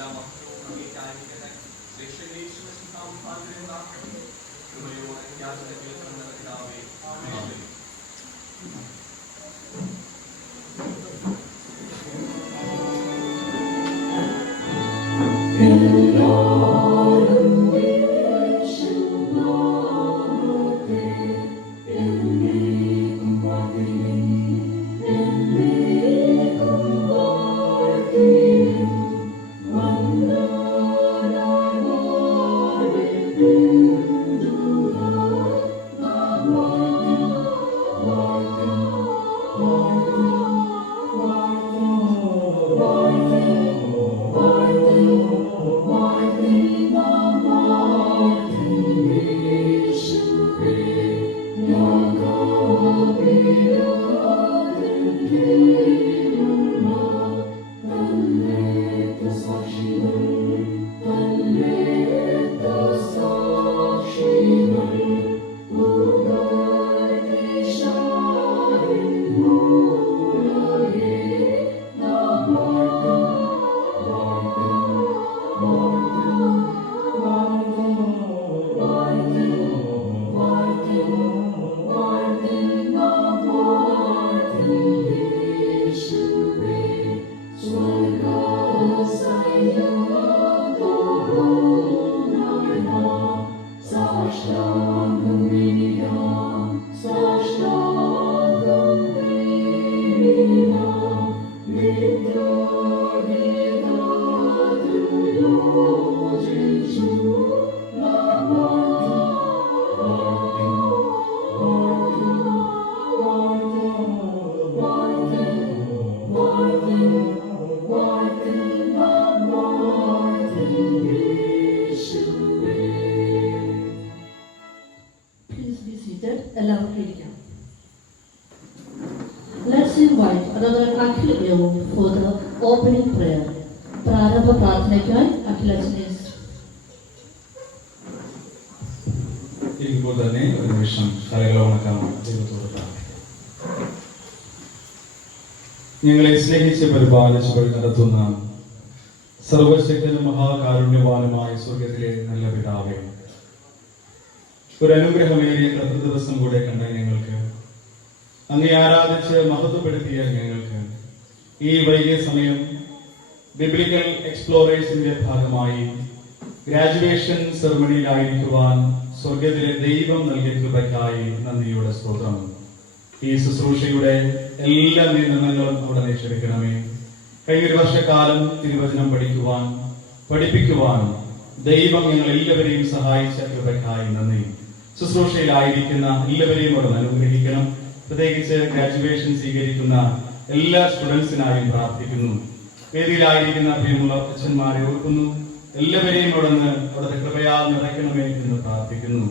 എല്ലാ മക്കളും അങ്ങേക്കായിരിക്കട്ടെ. കൃപയോടെ യാചന കേൾക്കുന്ന പിതാവേ, ആമേൻ. Let's invite another Akhil for the opening prayer. പ്രാരംഭ പ്രാർത്ഥനയ്ക്കായി അഖിലച്ചനെ ഇപ്പോൾ തന്നെ ഒരു നിമിഷം കരകളോണക്കാം. ദൈവത്തോട് പ്രാർത്ഥിക്കാം. ഞങ്ങളെ സ്നേഹിച്ച് പരിപാലിച്ച് വഴി നടത്തുന്ന സർവശക്തനും മഹാകാരുണ്യവാനുമായ സ്വർഗത്തിലെ നല്ല പിതാവേ, ഒരു അനുഗ്രഹമേറിയ ദിവസം കൂടെ കണ്ട ഞങ്ങൾക്ക്, അങ്ങേ ആരാധിച്ച് മഹത്വപ്പെടുത്തിയ ഞങ്ങൾക്ക്, ഈ വൈകിയ സമയം ബിബ്ലിക്കൽ എക്സ്പ്ലോറേഷന്റെ ഭാഗമായി ഗ്രാജുവേഷൻ സെറമണിയിലായിരിക്കുവാൻ സ്വർഗത്തിലെ ദൈവം നൽകിയ കൃപയ്ക്കായി നന്ദിയുടെ സ്തോത്രം. ഈ ശുശ്രൂഷയുടെ എല്ലാ നിയന്ത്രണങ്ങളും അവിടെ നിക്ഷേപിക്കണമേ. കഴിഞ്ഞൊരു വർഷക്കാലം തിരുവചനം പഠിപ്പിക്കുവാനും ദൈവം ഞങ്ങൾ എല്ലാവരെയും സഹായിച്ച കൃപയ്ക്കായി നന്ദി. ശുശ്രൂഷയിലായിരിക്കുന്ന എല്ലാവരെയും അവിടെ അനുഗ്രഹിക്കണം. പ്രത്യേകിച്ച് ഗ്രാജുവേഷൻ സ്വീകരിക്കുന്ന എല്ലാ സ്റ്റുഡൻസിനായും പ്രാർത്ഥിക്കുന്നു. വേദിയിലായിരിക്കുന്ന പ്രിയമുള്ള അച്ഛന്മാരെ ഓർക്കുന്നു. എല്ലാവരെയും അവിടുത്തെ കൃപയാൽ നിറയ്ക്കണമേ എന്ന് പ്രാർത്ഥിക്കുന്നു.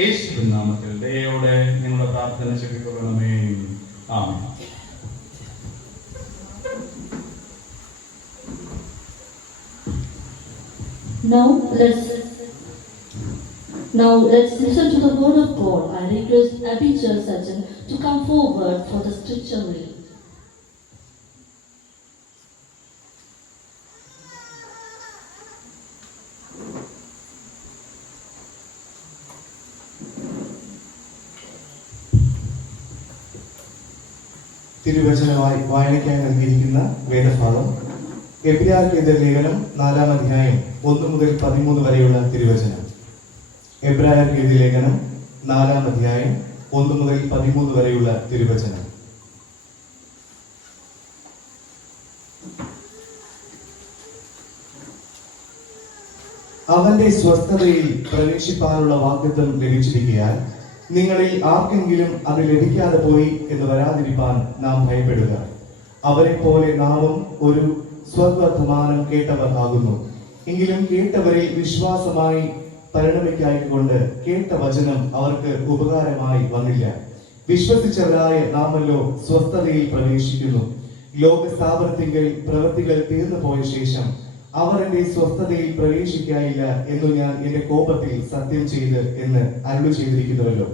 യേശുവിൻ നാമത്തിൽ ദയയോടെ നിങ്ങളുടെ പ്രാർത്ഥന ചെവിക്കൊള്ളണമേ. ആമേൻ. Now let's listen to the word of God. I request Abby Sachin to come forward for the scripture reading. തിരുവചനമായി വായനയ്ക്കായി നൽകിയിരിക്കുന്ന വേദഭാഗം എബ്രായർക്കെതിരെ ലേഖനം 4-ാം അധ്യായം 1 മുതൽ 13 വരെയുള്ള തിരുവചനം. എബ്രായർക്കെതിരെ ലേഖനം 4-ാം അധ്യായം 1 മുതൽ 13 വരെയുള്ള തിരുവചനം. അവന്റെ സ്വസ്ഥതയിൽ പ്രവേശിപ്പാനുള്ള വാഗ്ദത്തം ലഭിച്ചിരിക്കയാൽ നിങ്ങളിൽ ആർക്കെങ്കിലും അത് ലഭിക്കാതെ പോയി എന്ന് വരാതിരിപ്പാൻ നാം ഭയപ്പെടുക. അവരെ പോലെ നാമും ഒരു സ്വവർത്തമാനം കേട്ടവർ ആകുന്നു. എങ്കിലും കേട്ടവരിൽ വിശ്വാസമായി പരിണമിക്കായിക്കൊണ്ട് കേട്ട വചനം അവർക്ക് ഉപകാരമായി വന്നില്ല. വിശ്വസിച്ചവരായ നാമല്ലോ സ്വസ്ഥതയിൽ പ്രവേശിക്കുന്നു. ലോക സ്ഥാപനത്തിങ്കൽ പ്രവൃത്തികൾ തീർന്നു പോയ ശേഷം അവർ എന്റെ സ്വസ്ഥതയിൽ പ്രവേശിക്കായില്ല എന്നു ഞാൻ എന്റെ കോപത്തിൽ സത്യം ചെയ്ത് എന്ന് അരുളി ചെയ്തിരിക്കുന്നുവല്ലോ.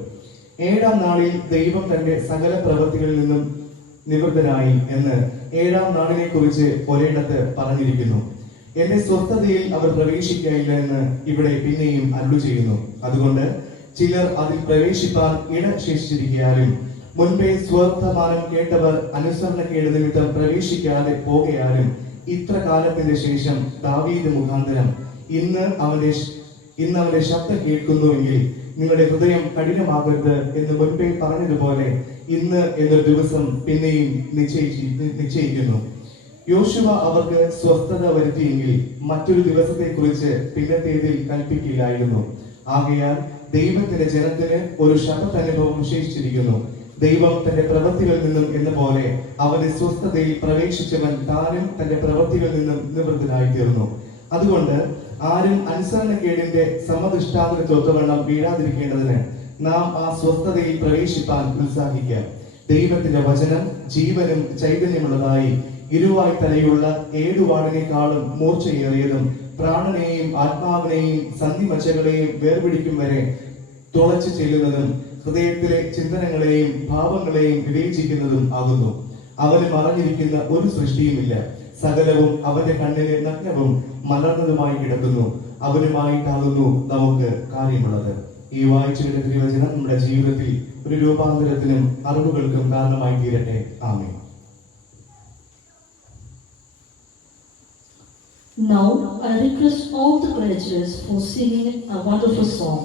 7-ാം നാളിൽ ദൈവം തന്റെ സകല പ്രവൃത്തികളിൽ നിന്നും നിവൃത്തനായി എന്ന് 7-ാം നാളിനെ കുറിച്ച് ഒരിടത്ത് പറഞ്ഞിരിക്കുന്നു. എന്റെ സ്വസ്ഥതയിൽ അവർ പ്രവേശിക്കയില്ല എന്ന് ഇവിടെ പിന്നെയും അരുളി ചെയ്യുന്നു. അതുകൊണ്ട് ചിലർ അതിൽ പ്രവേശിപ്പാൻ ഇട ശേഷിച്ചിരിക്കയാലും മുൻപേ സ്വർത്തമാനം കേട്ടവർ അനുസരണക്കേട് നിമിത്തം പ്രവേശിക്കാതെ പോകയാലും ഇത്ര കാലത്തിന്റെ ശേഷം ദാവീദ് മുഖാന്തരം ഇന്ന് അവന്റെ ശബ്ദം കേൾക്കുന്നുവെങ്കിൽ നിങ്ങളുടെ ഹൃദയം കഠിനമാകരുത് എന്ന് മുൻപേ പറഞ്ഞതുപോലെ ഇന്ന് എന്നൊരു ദിവസം പിന്നെയും നിശ്ചയിക്കുന്നു. യോശുവ അവർക്ക് സ്വസ്ഥത വരുത്തിയെങ്കിൽ മറ്റൊരു ദിവസത്തെ കുറിച്ച് പിന്നത്തേതിൽ കൽപ്പിക്കില്ലായിരുന്നു. ആകയാൽ ദൈവത്തിന്റെ ജനത്തിന് ഒരു ശബ്ദ അനുഭവം ശേഷിച്ചിരിക്കുന്നു. ദൈവം തന്റെ പ്രവൃത്തികളിൽ നിന്നും എന്ന പോലെ അവന്റെ സ്വസ്ഥതയിൽ പ്രവേശിച്ചവൻ താനും തന്റെ പ്രവൃത്തികളിൽ നിന്നും നിവൃത്തനായി തീർന്നു. അതുകൊണ്ട് ആരും അനുസരണക്കേടിന്റെ സമദൃഷ്ടാന്തരത്തൊത്തവണ്ണം വീഴാതിരിക്കേണ്ടതിന് നാം ആ സ്വസ്ഥതയിൽ പ്രവേശിപ്പാൻ ഉത്സാഹിക്കാം. ദൈവത്തിന്റെ വചനം ജീവനും ചൈതന്യമുള്ളതായി ഇരുവായ് തലയുള്ള ഏടുവാടിനേക്കാളും മൂർച്ചയേറിയതും പ്രാണനെയും ആത്മാവിനെയും സന്ധിമച്ചകളെയും വേർപിടിക്കും വരെ തുളച്ചു ചെല്ലുന്നതും ഹൃദയത്തിലെ ചിന്തനങ്ങളെയും ഭാവങ്ങളെയും വിവേചിക്കുന്നതും ആകുന്നു. അവന് മറഞ്ഞിരിക്കുന്ന ഒരു സൃഷ്ടിയുമില്ല. സകലവും അവന്റെ കണ്ണിന് നഗ്നവും മലർന്നതുമായി കിടക്കുന്നു. അവനുമായിട്ടാകുന്നു നമുക്ക് കാര്യമുള്ളത്. ഈ വായിച്ചുള്ള തിരുവചനം നമ്മുടെ ജീവിതത്തിൽ ഒരു രൂപാന്തരത്തിനും അറിവുകൾക്കും കാരണമായി തീരട്ടെ. ആമേൻ. Now I request all the graduates for singing a wonderful song.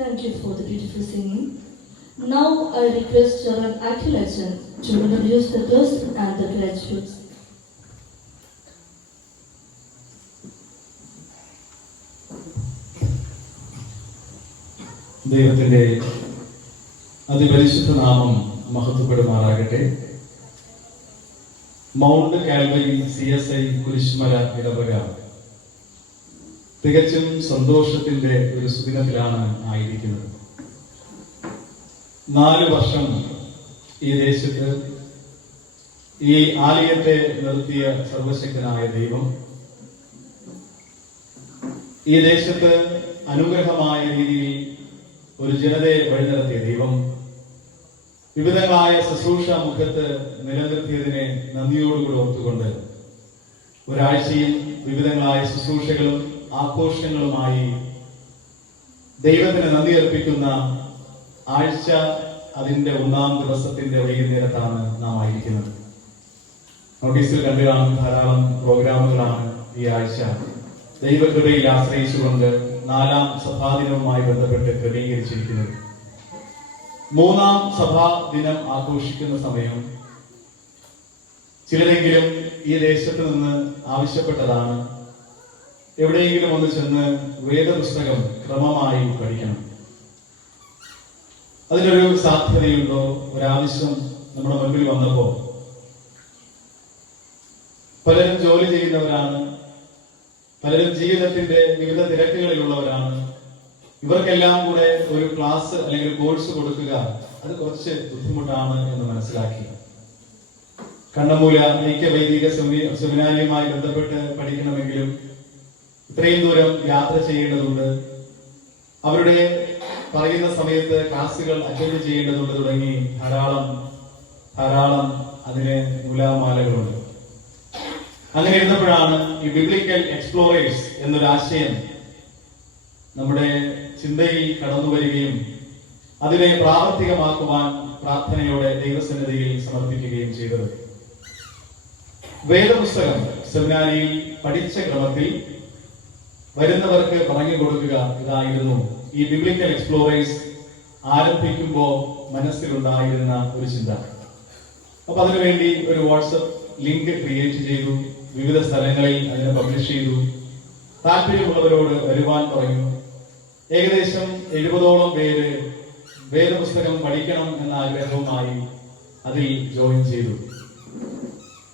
Thank you for the beautiful singing. Now I request Reverend Akhilechan to introduce the guests and the graduates. ദൈവത്തിന്റെ അതിപരിശുദ്ധ നാമം മഹത്വപ്പെടുമാറാകട്ടെ. മൗണ്ട് കാൽവരി CSI കുരിശുമല ഇടവക തികച്ചും സന്തോഷത്തിന്റെ ഒരു സുദിനത്തിലാണ് ആയിരിക്കുന്നത്. 4 വർഷം ഈ ദേശത്ത് ഈ ആലയത്തെ നിർത്തിയ സർവശക്തനായ ദൈവം ഈ ദേശത്ത് അനുഗ്രഹമായ രീതിയിൽ ഒരു ജനതയെ വഴിനടത്തിയ ദൈവം വിവിധങ്ങളായ ശുശ്രൂഷ മുഖത്ത് നിലനിർത്തിയതിനെ നന്ദിയോടുകൂടി ഓർത്തുകൊണ്ട് ഒരാഴ്ചയും വിവിധങ്ങളായ ശുശ്രൂഷകളും ആഘോഷങ്ങളുമായി ദൈവത്തിന് നന്ദി അർപ്പിക്കുന്ന ആഴ്ച അതിന്റെ 1-ാം ദിവസത്തിന്റെ വൈകുന്നേരത്താണ് നാം ആയിരിക്കുന്നത്. നോട്ടീസിൽ കണ്ടു കാണും ധാരാളം പ്രോഗ്രാമുകളാണ് ഈ ആഴ്ച ദൈവകൃപയിൽ ആശ്രയിച്ചുകൊണ്ട് 4-ാം സഭാദിനവുമായി ബന്ധപ്പെട്ട് ക്രമീകരിച്ചിരിക്കുന്നത്. 3-ാം സഭാ ദിനം ആഘോഷിക്കുന്ന സമയം ചിലരെങ്കിലും ഈ ദേശത്ത് നിന്ന് ആവശ്യപ്പെട്ടതാണ് എവിടെയെങ്കിലും ഒന്ന് ചെന്ന് വേദപുസ്തകം ക്രമമായി പഠിക്കണം. അതിനൊരു സാധ്യതയുണ്ടോ? ഒരാവശ്യം നമ്മുടെ മുൻപിൽ വന്നപ്പോ പലരും ജോലി ചെയ്യുന്നവരാണ്, പലരും ജീവിതത്തിന്റെ വിവിധ തിരക്കുകളിലുള്ളവരാണ്. ഇവർക്കെല്ലാം കൂടെ ഒരു ക്ലാസ് അല്ലെങ്കിൽ കോഴ്സ് കൊടുക്കുക അത് കുറച്ച് ബുദ്ധിമുട്ടാണ് എന്ന് മനസ്സിലാക്കി കണ്ണമൂല ഐക്യവൈദിക സെമിനാരിയുമായി ബന്ധപ്പെട്ട് പഠിക്കണമെങ്കിലും ഇത്രയും ദൂരം യാത്ര ചെയ്യേണ്ടതുണ്ട്, അവരുടെ പറയുന്ന സമയത്ത് ക്ലാസുകൾ അറ്റൻഡ് ചെയ്യേണ്ടതുണ്ട് തുടങ്ങി ധാരാളം അതിന് നൂലാമാലകളുണ്ട്. അങ്ങനെ ഇരുന്നപ്പോഴാണ് ഈ ബിബ്ലിക്കൽ എക്സ്പ്ലോറേഴ്സ് എന്നൊരു ആശയം നമ്മുടെ ചിന്തയിൽ കടന്നു വരികയും അതിനെ പ്രാവർത്തികമാക്കുവാൻ പ്രാർത്ഥനയോടെ ദൈവസന്നിധിയിൽ സമർപ്പിക്കുകയും ചെയ്തത്. വേദപുസ്തകം സെമിനാരിയിൽ പഠിച്ച ക്രമത്തിൽ വരുന്നവർക്ക് പറഞ്ഞു കൊടുക്കുക ഇതായിരുന്നു ഈ ബിബ്ലിക്കൽ എക്സ്പ്ലോറേഴ്സ് ആരംഭിക്കുമ്പോൾ മനസ്സിലുണ്ടായിരുന്ന ഒരു ചിന്ത. അപ്പൊ അതിനുവേണ്ടി ഒരു വാട്സപ്പ് ലിങ്ക് ക്രിയേറ്റ് ചെയ്തു, വിവിധ സ്ഥലങ്ങളിൽ അതിനെ പബ്ലിഷ് ചെയ്തു, താല്പര്യമുള്ളവരോട് വരുവാൻ പറഞ്ഞു. ഏകദേശം 70ഓളം പേര് വേദപുസ്തകം പഠിക്കണം എന്ന ആഗ്രഹവുമായി അതിൽ ജോയിൻ ചെയ്തു.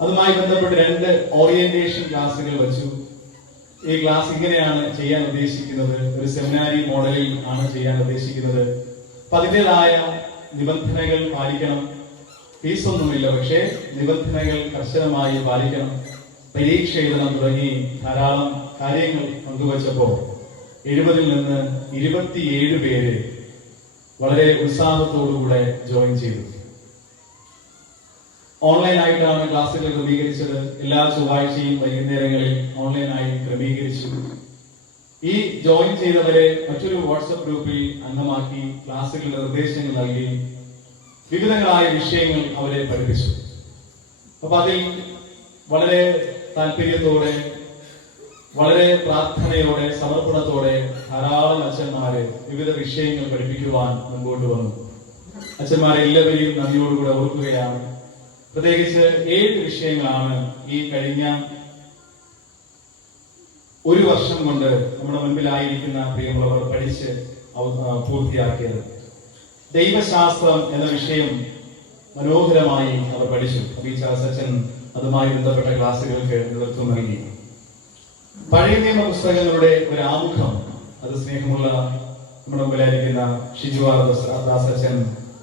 അതുമായി ബന്ധപ്പെട്ട് 2 ഓറിയന്റേഷൻ ക്ലാസുകൾ വെച്ചു. ഈ ക്ലാസ് ഇങ്ങനെയാണ് ചെയ്യാൻ ഉദ്ദേശിക്കുന്നത്, ഒരു സെമിനാരി മോഡലിൽ ആണ് ചെയ്യാൻ ഉദ്ദേശിക്കുന്നത്. അപ്പൊ അതിൻ്റെതായ നിബന്ധനകൾ പാലിക്കണം. ഫീസൊന്നുമില്ല, പക്ഷേ നിബന്ധനകൾ കർശനമായി പാലിക്കണം. പരീക്ഷ എഴുതണം തുടങ്ങി ധാരാളം കാര്യങ്ങൾ പങ്കുവച്ചപ്പോ 70-ൽ നിന്ന് 27 പേര് വളരെ ഉത്സാഹത്തോടുകൂടെ ജോയിൻ ചെയ്തു. ഓൺലൈനായിട്ടാണ് ക്ലാസ്സുകൾ ക്രമീകരിച്ചത്. എല്ലാ ചൊവ്വാഴ്ചയും വൈകുന്നേരങ്ങളിൽ ഓൺലൈനായി ക്രമീകരിച്ചു. ഈ ജോയിൻ ചെയ്തവരെ മറ്റൊരു വാട്സപ്പ് ഗ്രൂപ്പിൽ അംഗമാക്കി ക്ലാസ്സുകളുടെ നിർദ്ദേശങ്ങൾ നൽകി വിവിധങ്ങളായ വിഷയങ്ങൾ അവരെ പഠിപ്പിച്ചു. അപ്പൊ അതിൽ വളരെ താല്പര്യത്തോടെ, വളരെ പ്രാർത്ഥനയോടെ, സമർപ്പണത്തോടെ ധാരാളം അച്ഛന്മാരെ വിവിധ വിഷയങ്ങൾ പഠിപ്പിക്കുവാൻ മുൻപോട്ട് വന്നു. അച്ഛന്മാരെ എല്ലാവരെയും നന്ദിയോടുകൂടെ ഓർക്കുകയാണ്. പ്രത്യേകിച്ച് 7 വിഷയങ്ങളാണ് ഈ കഴിഞ്ഞ ഒരു വർഷം കൊണ്ട് നമ്മുടെ മുൻപിലായിരിക്കുന്ന പ്രിയമുള്ളവർ പഠിച്ച് പൂർത്തിയാക്കിയത്. ദൈവശാസ്ത്രം എന്ന വിഷയം മനോഹരമായി അവർ പഠിച്ചു. അച്ഛൻ അതുമായി ബന്ധപ്പെട്ട ക്ലാസുകൾക്ക് നേതൃത്വം നൽകി. പഴയ നിയമ പുസ്തകങ്ങളുടെ ഒരു ആമുഖം അത് സ്നേഹമുള്ള നമ്മുടെ മുമ്പിലായിരിക്കുന്ന ഷിജുവാർ ദാസച്ചൻ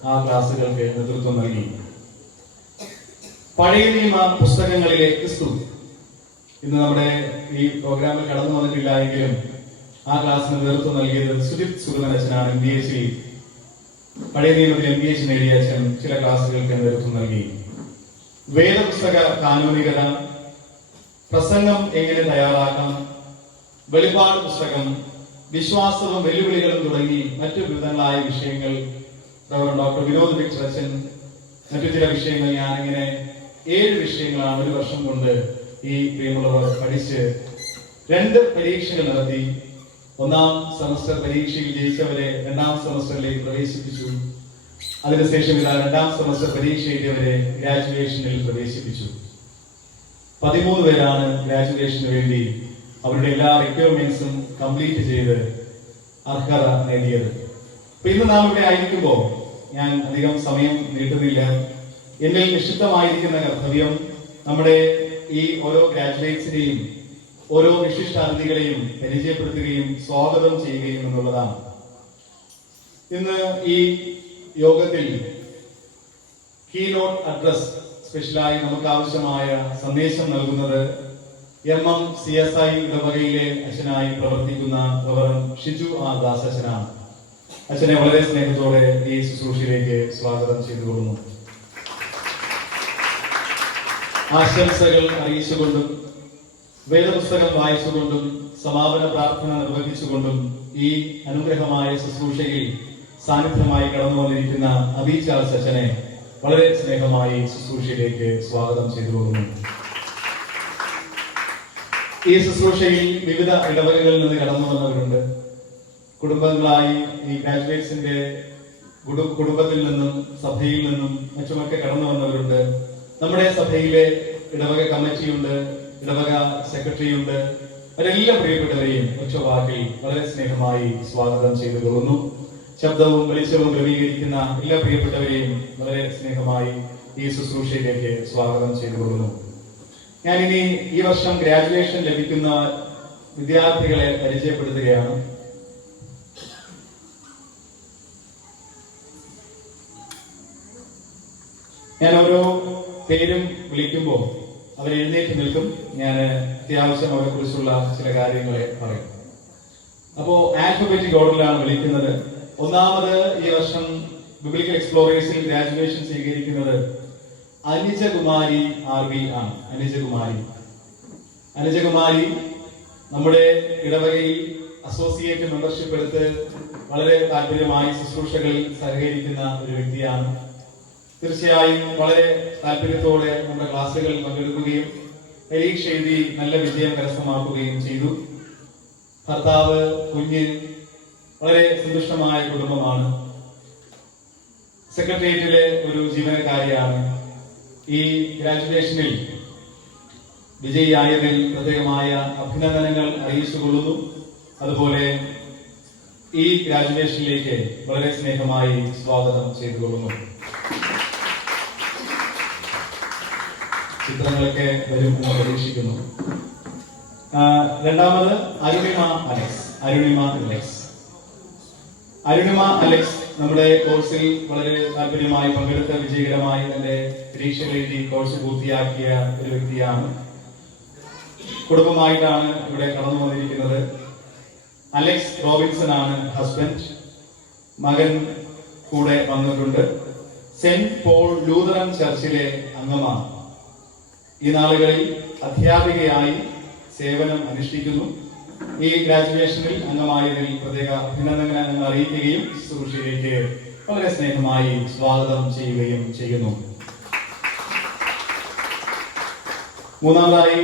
ആ ക്ലാസുകൾക്ക് നേതൃത്വം നൽകി. പഴയ നിയമ പുസ്തകങ്ങളിലെ ക്രിസ്തു ഇന്ന് നമ്മുടെ ഈ പ്രോഗ്രാമിൽ കടന്നു വന്നിട്ടില്ല എങ്കിലും ആ ക്ലാസ്സിന് നേതൃത്വം നൽകിയത് സുജിത് സുഗതനച്ഛനാണ്. MBA പഴയ നിയമത്തിൽ MBA നേടിയ അച്ഛൻ ചില ക്ലാസുകൾക്ക് നേതൃത്വം നൽകി. വേദപുസ്തക കാനോനികത, പ്രസംഗം എങ്ങനെ തയ്യാറാക്കാം, വെളിപ്പാട് പുസ്തകം, വിശ്വാസവും വെല്ലുവിളികളും തുടങ്ങി മറ്റു വിവിധങ്ങളായ വിഷയങ്ങൾ ഡോക്ടർ വിനോദ് വിക്ടർ അച്ഛൻ മറ്റു ചില വിഷയങ്ങൾ ഞാനിങ്ങനെ 7 വിഷയങ്ങളാണ് ഒരു വർഷം കൊണ്ട് ഈ പ്രിയമുള്ളവർ പഠിച്ച് 2 പരീക്ഷകൾ നടത്തി. 1ാം സെമസ്റ്റർ പരീക്ഷയിൽ ജയിച്ചവരെ 2ാം സെമസ്റ്ററിലേക്ക് പ്രവേശിപ്പിച്ചു. അതിനുശേഷം 2ാം സെമസ്റ്റർ പരീക്ഷ എഴുതിയവരെ ഗ്രാജുവേഷനിൽ പ്രവേശിപ്പിച്ചു. 13 പേരാണ് ഗ്രാജുവേഷന് വേണ്ടി അവരുടെ എല്ലാ റിക്വയർമെന്റ്സും കംപ്ലീറ്റ് ചെയ്ത് അർഹത നേടിയത്. അപ്പൊ ഇന്ന് നാം ഇവിടെ ആയിരിക്കുമ്പോൾ ഞാൻ അധികം സമയം നീട്ടുന്നില്ല. എന്നിൽ നിക്ഷിപ്തമായിരിക്കുന്ന കർത്തവ്യം നമ്മുടെ ഈ ഓരോ ഗ്രാജുവേറ്റ്സിനെയും ഓരോ വിശിഷ്ട അതിഥികളെയും പരിചയപ്പെടുത്തുകയും സ്വാഗതം ചെയ്യുകയും എന്നുള്ളതാണ്. ഇന്ന് ഈ യോഗത്തിൽ കീനോട്ട് അഡ്രസ് സ്പെഷ്യലായി നമുക്ക് ആവശ്യമായ സന്ദേശം നൽകുന്നത് CSI ഇടവകയിലെ അച്ഛനായി പ്രവർത്തിക്കുന്ന റവറൻ ഷിജു ആർ ദാസ് അച്ഛനാണ്. അച്ഛനെ വളരെ സ്നേഹത്തോടെ ഈ ശുശ്രൂഷയിലേക്ക് സ്വാഗതം ചെയ്തുകൊള്ളുന്നു. ആശംസകൾ അറിയിച്ചുകൊണ്ടും വേദപുസ്തകം വായിച്ചുകൊണ്ടും സമാപന പ്രാർത്ഥന നിർവഹിച്ചുകൊണ്ടും ഈ അനുഗ്രഹമായ ശുശ്രൂഷയിൽ സാന്നിധ്യമായി കടന്നു വന്നിരിക്കുന്ന അബി ചാൾസ് അച്ഛനെ വളരെ സ്നേഹമായി ശുശ്രൂഷയിലേക്ക് സ്വാഗതം ചെയ്തുകൊള്ളുന്നു. ഈ ശുശ്രൂഷയിൽ വിവിധ ഇടവകകളിൽ നിന്ന് കടന്നു വന്നവരുണ്ട്. കുടുംബങ്ങളായി ഈ ഗ്രാജുവേറ്റ്സിന്റെ കുടുംബത്തിൽ നിന്നും സഭയിൽ നിന്നും മറ്റുമൊക്കെ കടന്നു വന്നവരുണ്ട്. നമ്മുടെ സഭയിലെ ഇടവക കമ്മിറ്റിയുണ്ട്, ഇടവക സെക്രട്ടറിയുണ്ട്. അവരെല്ലാം പ്രിയപ്പെട്ടവരെയും ഒറ്റവാക്കിൽ വളരെ സ്നേഹമായി സ്വാഗതം ചെയ്തു കൊള്ളുന്നു. ശബ്ദവും വെളിച്ചവും ക്രമീകരിക്കുന്ന എല്ലാ പ്രിയപ്പെട്ടവരെയും വളരെ സ്നേഹമായി ഈ ശുശ്രൂഷയിലേക്ക് സ്വാഗതം ചെയ്തു കൊള്ളുന്നു. ഞാനിനി ഈ വർഷം ഗ്രാജുവേഷൻ ലഭിക്കുന്ന വിദ്യാർത്ഥികളെ പരിചയപ്പെടുത്തുകയാണ്. ഞാൻ ഓരോ പേരും വിളിക്കുമ്പോൾ അവർ എഴുന്നേറ്റ് നിൽക്കും. ഞാൻ അത്യാവശ്യം അവരെ കുറിച്ചുള്ള ചില കാര്യങ്ങളെ പറയും. അപ്പോ ആൽഫബറ്റിക് ഓർഡറിലാണ് വിളിക്കുന്നത്. ഒന്നാമത് ഈ വർഷം ബിബ്ലിക്കൽ എക്സ്പ്ലോറേഴ്സിൽ ഗ്രാജുവേഷൻ സ്വീകരിക്കുന്നത് അനുജകുമാരി RV ആണ്. അനുജകുമാരി നമ്മുടെ ഇടവകയിൽ അസോസിയേറ്റ് മെമ്പർഷിപ്പ് എടുത്ത് വളരെ താല്പര്യമായി ശുശ്രൂഷകളിൽ സഹകരിക്കുന്ന ഒരു വ്യക്തിയാണ്. തീർച്ചയായും വളരെ താല്പര്യത്തോടെ നമ്മുടെ ക്ലാസ്സുകളിൽ പങ്കെടുക്കുകയും പരീക്ഷ എഴുതി നല്ല വിജയം കരസ്ഥമാക്കുകയും ചെയ്തു. ഭർത്താവ്, കുഞ്ഞ്, വളരെ സന്തുഷ്ടമായ കുടുംബമാണ്. സെക്രട്ടേറിയറ്റിലെ ഒരു ജീവനക്കാരിയാണ്. ഈ ഗ്രാജുവേഷനിൽ വിജയിയായതിൽ പ്രത്യേകമായ അഭിനന്ദനങ്ങൾ അറിയിച്ചുകൊള്ളുന്നു. അതുപോലെ ഈ ഗ്രാജുവേഷനിലേക്ക് വളരെ സ്നേഹമായി സ്വാഗതം ചെയ്തുകൊള്ളുന്നു. ചിത്രങ്ങളൊക്കെ വരും എന്ന് പ്രതീക്ഷിക്കുന്നു. രണ്ടാമത് അരുണിമ അലക്സ് നമ്മുടെ കോഴ്സിൽ വളരെ താല്പര്യമായി പങ്കെടുത്ത വിജയകരമായി തന്റെ പരീക്ഷകൾ എഴുതി കോഴ്സ് പൂർത്തിയാക്കിയ ഒരു വ്യക്തിയാണ്. കുടുംബമായിട്ടാണ് ഇവിടെ കടന്നു വന്നിരിക്കുന്നത്. അലക്സ് റോബിൻസൺ ആണ് ഹസ്ബൻഡ്. മകൻ കൂടെ വന്നിട്ടുണ്ട്. സെന്റ് പോൾ ലൂതറൻ ചർച്ചിലെ അംഗമാണ്. ഈ നാളുകളിൽ അധ്യാപികയായി സേവനം അനുഷ്ഠിക്കുന്നു. ഈ ഗ്രാജുവേഷനിൽ അംഗമായതിൽ പ്രത്യേക അഭിനന്ദനങ്ങൾ അറിയിക്കുകയും ശുശ്രൂഷയിലേക്ക് വളരെ സ്നേഹമായി സ്വാഗതം ചെയ്യുകയും ചെയ്യുന്നു. മൂന്നാമതായി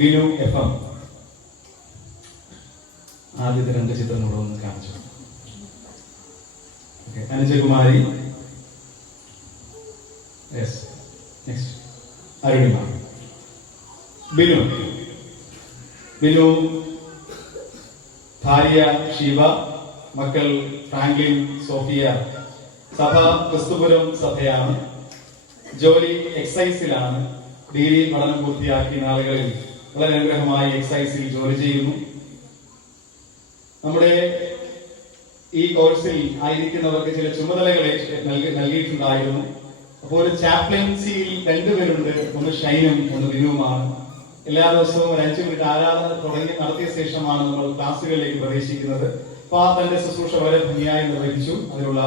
ബിനു FM. ആദ്യത്തെ 2 ചിത്രങ്ങളോട് ഒന്ന് കാണിച്ചു. അനുജകുമാരി. നെക്സ്റ്റ് അരുണിമ. ബിനു ഭാര്യ ഷീബ, മക്കൾ ഫ്രാങ്ക്ലിൻ, സോഫിയ. സഭ ക്രിസ്തുപുരം സഭയാണ്. ജോലി എക്സൈസിലാണ്. ഡിഗ്രി പഠനം പൂർത്തിയാക്കിയ നാളുകളിൽ വളരെ അനുഗ്രഹമായി എക്സൈസിൽ ജോലി ചെയ്യുന്നു. നമ്മുടെ ഈ കോഴ്സിൽ ആയിരിക്കുന്നവർക്ക് ചില ചുമതലകൾ നൽകിയിട്ടുണ്ടായിരുന്നു. അപ്പോൾ ഒരു ചാപ്ലൻസിയിൽ 2 പേരുണ്ട്. ഒന്ന് ഷൈനും ഒന്ന് ബിനുവുമാണ്. എല്ലാ ദിവസവും ഒരു 5 മിനിറ്റ് ആരാധന നടത്തിയ ശേഷമാണ് നമ്മൾ ക്ലാസ്സുകളിലേക്ക് പ്രവേശിക്കുന്നത്. അപ്പൊ തന്റെ ശുശ്രൂഷ വളരെ ഭംഗിയായി നിർവഹിച്ചു. അതിനുള്ള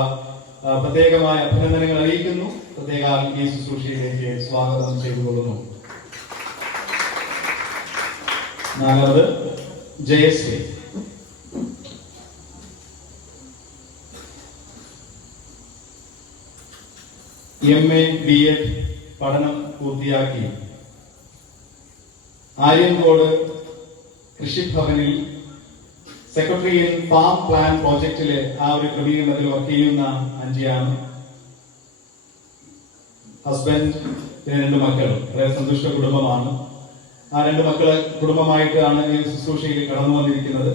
പ്രത്യേകമായ അഭിനന്ദനങ്ങൾ അറിയിക്കുന്നു. പ്രത്യേക ഈ ശുശ്രൂഷയിലേക്ക് സ്വാഗതം ചെയ്തുകൊള്ളുന്നു. നാലാമത് ജയശ്രീ. MA BEd പഠനം പൂർത്തിയാക്കി ആര്യൻകോട് കൃഷിഭവനിൽ സെക്രട്ടറി ഇൻ ഫാം പ്ലാൻ പ്രോജക്റ്റിലെ ആ ഒരു ക്രമീകരണത്തിൽ വർക്ക് ചെയ്യുന്ന ആന്റിയാണ്. ഹസ്ബൻഡ്, പിന്നെ 2 മക്കൾ. വളരെ സന്തുഷ്ട കുടുംബമാണ്. ആ 2 മക്കളെ കുടുംബമായിട്ടാണ് ഈ ശുശ്രൂഷയിൽ കടന്നു വന്നിരിക്കുന്നത്.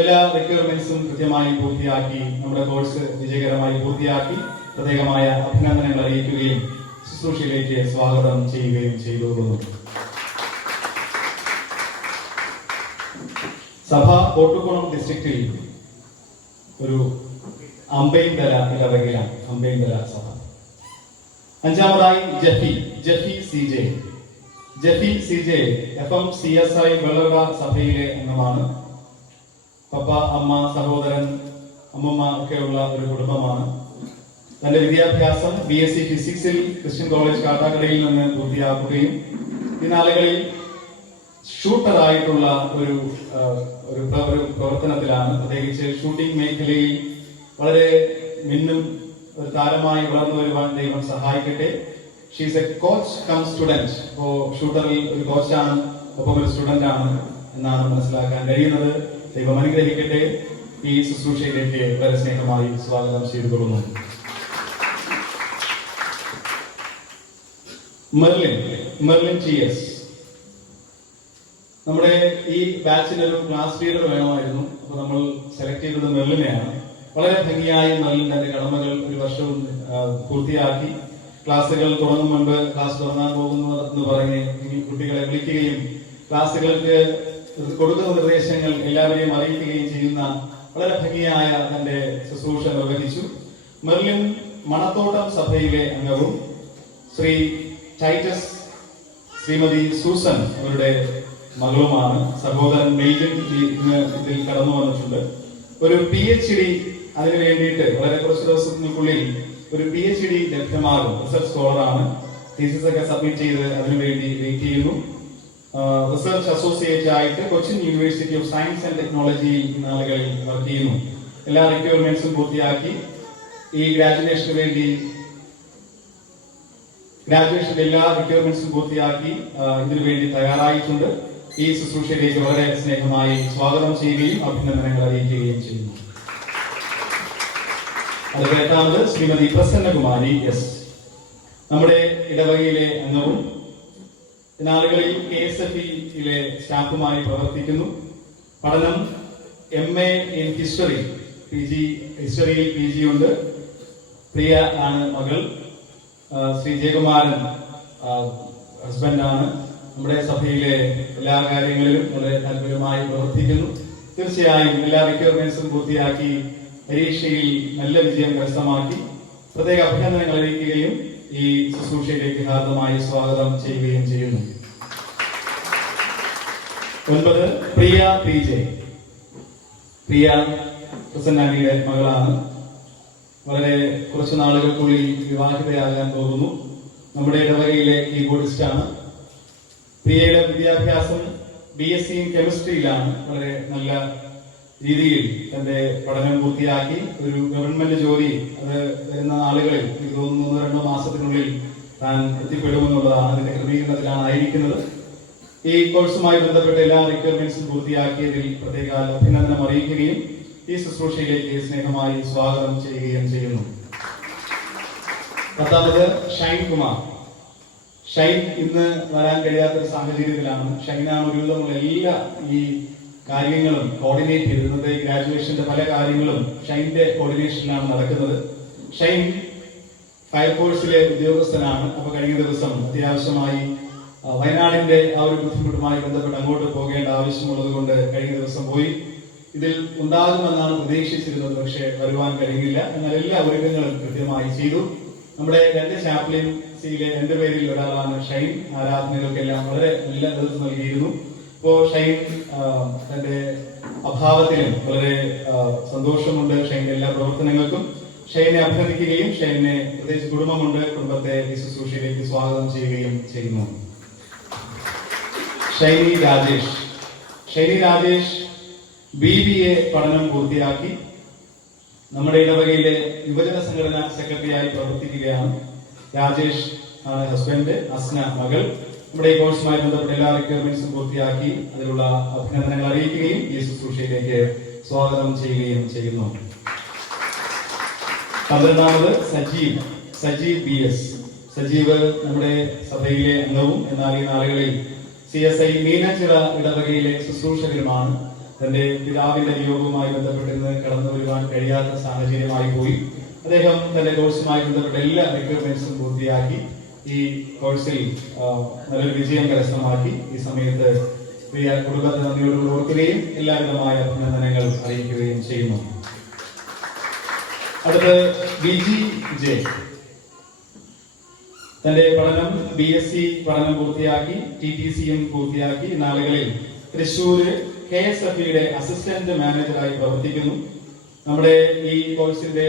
എല്ലാ റിക്വയർമെന്റ്സും കൃത്യമായി പൂർത്തിയാക്കി നമ്മുടെ കോഴ്സ് വിജയകരമായി പൂർത്തിയാക്കി പ്രത്യേകമായ അഭിനന്ദനങ്ങൾ അറിയിക്കുകയും ശുശ്രൂഷയിലേക്ക് സ്വാഗതം ചെയ്യുകയും ചെയ്തുകൊള്ളുന്നു. സഭ കോട്ടുകുളം ഡിസ്ട്രിക്റ്റിൽ ഒരു അമ്പൈന്തല ഇടവകയിലാണ്. അമ്പൈന്തല സഭ. 5-മതായി Jaffy CJ FM CSI Vellara സഭയിലെ അംഗമാണ്. പപ്പ, അമ്മ, സഹോദരൻ, അമ്മമ്മ ഒക്കെയുള്ള ഒരു കുടുംബമാണ്. തന്റെ വിദ്യാഭ്യാസം BSc ഫിസിക്സിൽ ക്രിസ്ത്യൻ കോളേജ് കാട്ടാക്കടയിൽ നിന്ന് പൂർത്തിയാക്കുകയും ഈ നാളുകളിൽ ഷൂട്ടറായിട്ടുള്ള ഒരു പ്രവർത്തനത്തിലാണ്. പ്രത്യേകിച്ച് ഷൂട്ടിംഗ് മേഖലയിൽ വളരെ മിന്നും ഒരു താരമായി വളർന്നു വരുവാൻ ദൈവം സഹായിക്കട്ടെ. She's a coach cum student. ഇപ്പോ ഷൂട്ടറിൽ ഒരു കോച്ചാണ്, ഒപ്പം ഒരു സ്റ്റുഡന്റ് ആണ് എന്നാണ് മനസ്സിലാക്കാൻ കഴിയുന്നത്. ദൈവം അനുഗ്രഹിക്കട്ടെ. ഈ ശുശ്രൂഷയിലേക്ക് വളരെ സ്നേഹമായി സ്വാഗതം ചെയ്തുകൊള്ളുന്നു. Merlin TS. നമ്മുടെ ഈ ബാച്ചിന് ഒരു ക്ലാസ് ലീഡർ വേണമായിരുന്നു. അപ്പൊ നമ്മൾ സെലക്ട് ചെയ്തത് മെർലിനെയാണ്. വളരെ ഭംഗിയായി മെർലിൻ തന്റെ കടമകൾ ഒരു വർഷവും പൂർത്തിയാക്കി. ക്ലാസ്സുകൾ തുടങ്ങും മുൻപ് ക്ലാസ് തുടങ്ങാൻ പോകുന്നു എന്ന് പറഞ്ഞ് കുട്ടികളെ വിളിക്കുകയും ക്ലാസ്സുകൾക്ക് കൊടുക്കുന്ന നിർദ്ദേശങ്ങൾ എല്ലാവരെയും അറിയിക്കുകയും ചെയ്യുന്ന വളരെ ഭംഗിയായ തന്റെ ശുശ്രൂഷ നിർവഹിച്ചു. മെർലിൻ മണത്തോട്ടം സഭയിലെ അംഗവും ശ്രീ ടൈറ്റസ്, ശ്രീമതി സൂസൻ അവരുടെ മകളുമാണ്. സഹോദരൻ മെയ്ജിൻ ഇതിൽ കടന്നു വന്നിട്ടുണ്ട്. ഒരു PhD അതിനു വേണ്ടിയിട്ട് വളരെ കുറച്ച് ദിവസത്തിനുള്ളിൽ ഒരു PhD ലഭ്യമാകും. റിസർച്ച് സ്കോളറാണ്. തീസിസ് ഒക്കെ സബ്മിറ്റ് ചെയ്ത് അതിനുവേണ്ടി വെയിറ്റ് ചെയ്യുന്നു. റിസർച്ച് അസോസിയേറ്റ് ആയിട്ട് Cochin university of science and technology നാളുകളിൽ വർക്ക് ചെയ്യുന്നു. എല്ലാ റിക്വയർമെന്റ്സും പൂർത്തിയാക്കി ഈ ഗ്രാജുവേഷന്റെ എല്ലാ റിക്വയർമെന്റ്സും പൂർത്തിയാക്കി ഇതിനു വേണ്ടി തയ്യാറായിട്ടുണ്ട്. ഈ ശുശ്രൂഷയിലേക്ക് വളരെ സ്നേഹമായി സ്വാഗതം ചെയ്യുകയും അഭിനന്ദനങ്ങൾ അറിയിക്കുകയും ചെയ്യുന്നു. അത് എട്ടാമത് ശ്രീമതി പ്രസന്നകുമാരി S. നമ്മുടെ ഇടവകയിലെ അംഗവും നാളുകളിൽ KSFE-യിലെ സ്റ്റാഫുമായി പ്രവർത്തിക്കുന്നു. പഠനം MA ഇൻ ഹിസ്റ്ററി, ഹിസ്റ്ററിയിൽ PG ഉണ്ട്. പ്രിയ ആണ് മകൾ. ശ്രീ ജയകുമാരൻ ഹസ്ബൻഡാണ്. നമ്മുടെ സഭയിലെ എല്ലാ കാര്യങ്ങളിലും വളരെ താല്പര്യമായി പ്രവർത്തിക്കുന്നു. തീർച്ചയായും എല്ലാ റിക്വയർമെന്റ്സും പൂർത്തിയാക്കി പരീക്ഷയിൽ നല്ല വിജയം കരസ്ഥമാക്കി പ്രത്യേക അഭിനന്ദനങ്ങൾ അറിയിക്കുകയും ഈ ശുശ്രൂഷയിലേക്ക് ഹാർദമായി സ്വാഗതം ചെയ്യുകയും ചെയ്യുന്നു. 9 പ്രിയ PJ. പ്രിയ പ്രസന്നാനിയുടെ മകളാണ്. വളരെ കുറച്ചു നാളുകൾക്കുള്ളിൽ വിവാഹിതയാകാൻ പോകുന്നു. നമ്മുടെ ഇടവകയിലെ കീബോർഡിസ്റ്റാണ്. പ്രിയയുടെ വിദ്യാഭ്യാസം BSc ഇൻ കെമിസ്ട്രിയിലാണ്. വളരെ നല്ല രീതിയിൽ തന്റെ പഠനം പൂർത്തിയാക്കി ഒരു ഗവൺമെന്റ് ജോലി അത് വരുന്ന നാളുകളിൽ 1-2 മാസത്തിനുള്ളിൽ താൻ എത്തിപ്പെടുമെന്നുള്ളതാണ്. അതിന്റെ ക്രമീകരണത്തിലാണ് ആയിരിക്കുന്നത്. ഈ കോഴ്സുമായി ബന്ധപ്പെട്ട എല്ലാ റിക്വയർമെന്റ്സും പൂർത്തിയാക്കിയതിൽ പ്രത്യേക അഭിനന്ദനം അറിയിക്കുകയും ഈ ശുശ്രൂഷയിലേക്ക് സ്നേഹമായി സ്വാഗതം ചെയ്യുകയും ചെയ്യുന്നു. 10-ാമത് ഷൈൻ കുമാർ. ഷൈൻ ഇന്ന് വരാൻ കഴിയാത്തൊരു സാഹചര്യത്തിലാണ്. ഷൈനാണ് ഒരുവിധമുള്ള എല്ലാ ഈ കാര്യങ്ങളും കോർഡിനേറ്റ് ചെയ്തിരുന്നത്. ഈ ഗ്രാജുവേഷന്റെ പല കാര്യങ്ങളും ഷൈന്റെ കോർഡിനേഷനിലാണ് നടക്കുന്നത്. ഷൈൻ ഫയർഫോഴ്സിലെ ഉദ്യോഗസ്ഥനാണ്. അപ്പൊ കഴിഞ്ഞ ദിവസം അത്യാവശ്യമായി വയനാടിന്റെ ആ ഒരു ബുദ്ധിമുട്ടുമായി ബന്ധപ്പെട്ട് അങ്ങോട്ട് പോകേണ്ട ആവശ്യമുള്ളത് കൊണ്ട് കഴിഞ്ഞ ദിവസം പോയി. ഇതിൽ ഉണ്ടാകുമെന്നാണ് പ്രതീക്ഷിച്ചിരുന്നത്, പക്ഷെ വരുവാൻ കഴിഞ്ഞില്ല. എന്നാൽ എല്ലാ ഒരുക്കങ്ങളും കൃത്യമായി ചെയ്തു. നമ്മുടെ 2 ചാപ്ലിൻസിലെ 2 പേരിൽ ഒരാളാണ് ഷൈൻ. ആരാധനകൾക്കെല്ലാം വളരെ നല്ല നേതൃത്വം നൽകിയിരുന്നു. ഇപ്പോ ഷൈൻ തന്റെ അഭാവത്തിലും വളരെ സന്തോഷമുണ്ട് ഷൈന്റെ എല്ലാ പ്രവർത്തനങ്ങൾക്കും. ഷൈനെ അഭിനന്ദിക്കുകയും ഷൈനെ പ്രത്യേകിച്ച് കുടുംബമുണ്ട്, കുടുംബത്തെ ഈ ശുശ്രൂഷയിലേക്ക് സ്വാഗതം ചെയ്യുകയും ചെയ്യുന്നു. ഷൈനി രാജേഷ് BBA പഠനം പൂർത്തിയാക്കി നമ്മുടെ ഇടവകയിലെ യുവജന സംഘടനാ സെക്രട്ടറിയായി പ്രവർത്തിക്കുകയാണ്. രാജേഷ് ആണ് ഹസ്ബൻഡ്, അസ്ന മകൾ. നമ്മുടെ ഈ കോഴ്സുമായി ബന്ധപ്പെട്ട എല്ലാ റിക്വയർമെന്റ്സും പൂർത്തിയാക്കി അതിലുള്ള അഭിനന്ദനങ്ങൾ അറിയിക്കുകയും ഈ ശുശ്രൂഷയിലേക്ക് സ്വാഗതം ചെയ്യുകയും ചെയ്യുന്നു. 12ാമത് സജീവ് BS. സജീവ് നമ്മുടെ സഭയിലെ അംഗവും എന്നാൽ ഈ നാളുകളിൽ CSI മീനച്ചിറ ഇടവകയിലെ ശുശ്രൂഷകരുമാണ്. തന്റെ പിതാവിന്റെ വിയോഗവുമായി ബന്ധപ്പെട്ടിരുന്ന് കടന്നു വരുവാൻ കഴിയാത്ത സാഹചര്യമായി പോയി. അദ്ദേഹം തന്റെ കോഴ്സുമായി ബന്ധപ്പെട്ട എല്ലാ റിക്വയർമെന്റ്സും പൂർത്തിയാക്കി ഈ കോഴ്സിൽ നല്ലൊരു വിജയം കരസ്ഥമാക്കി. ഈ സമയത്ത് പ്രിയ കുടുംബത്തെ നന്ദിയോടുകൂടി ഓർക്കുകയും എല്ലാവിധമായ അഭിനന്ദനങ്ങൾ അറിയിക്കുകയും ചെയ്യുന്നു. അടുത്ത് BG J. തന്റെ പഠനം BSc പഠനം പൂർത്തിയാക്കി, TTCയും പൂർത്തിയാക്കി. നാളുകളിൽ തൃശ്ശൂര് KSFE അസിസ്റ്റന്റ് മാനേജറായി പ്രവർത്തിക്കുന്നു. നമ്മുടെ ഈ കോഴ്സിന്റെ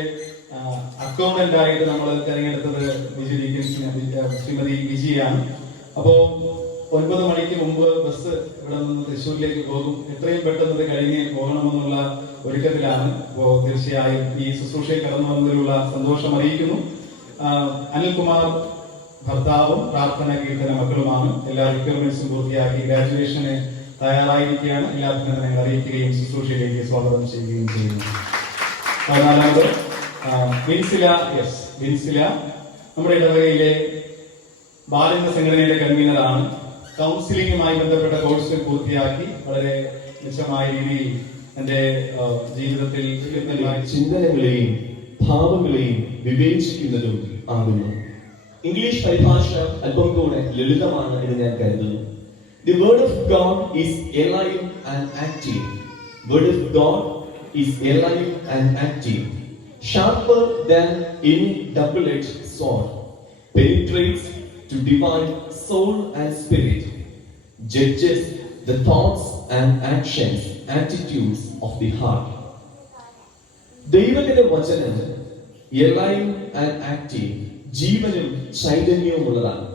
അക്കൗണ്ടന്റ് ആയിട്ട് നമ്മൾ തിരഞ്ഞെടുത്തത് ശ്രീമതി വിജിയാണ്. അപ്പോ 9 മണിക്ക് മുമ്പ് ബസ് ഇവിടെ നിന്ന് തൃശ്ശൂരിലേക്ക് പോകും. എത്രയും പെട്ടെന്ന് കഴിഞ്ഞ് പോകണമെന്നുള്ള ഒരുക്കത്തിലാണ്. അപ്പോ തീർച്ചയായും ഈ ശുശ്രൂഷയിൽ കടന്നു വന്നതിലുള്ള സന്തോഷം അറിയിക്കുന്നു. അനിൽകുമാർ ഭർത്താവും പ്രാർത്ഥന കീർത്തന മക്കളുമാണ്. എല്ലാ റിക്വയർമെന്റ്സും പൂർത്തിയാക്കി ഗ്രാജുവേഷന് തയ്യാറായിരിക്കുകയാണ്. എല്ലാ അഭിനന്ദനങ്ങൾ അറിയിക്കുകയും ശുശ്രൂഷയിലേക്ക് സ്വാഗതം ചെയ്യുകയും ചെയ്യുന്നു. 14ാമത് വിൻസില നമ്മുടെ ഇടവകയിലെ ബാലിന്ത സംഘടനയുടെ കൺവീനറാണ്. കൗൺസിലിംഗുമായി ബന്ധപ്പെട്ട കോഴ്സ് പൂർത്തിയാക്കി വളരെ മെച്ചമായ രീതിയിൽ എന്റെ ജീവിതത്തിൽ ചിന്തനങ്ങളെയും ഭാവങ്ങളെയും വിവേചിക്കുന്നതും ആകുന്നു. ഇംഗ്ലീഷ് പരിഭാഷ അല്പം കൂടെ ലളിതമാണ് എന്ന് ഞാൻ കരുതുന്നു. The word of God is alive and active. Word of God is alive and active. Sharper than any double-edged sword. Penetrates to divide soul and spirit. Judges the thoughts and actions, attitudes of the heart. ദൈവത്തിന്റെ വചനം alive and active, ജീവനും ചൈതന്യവും ഉള്ളതാണ്.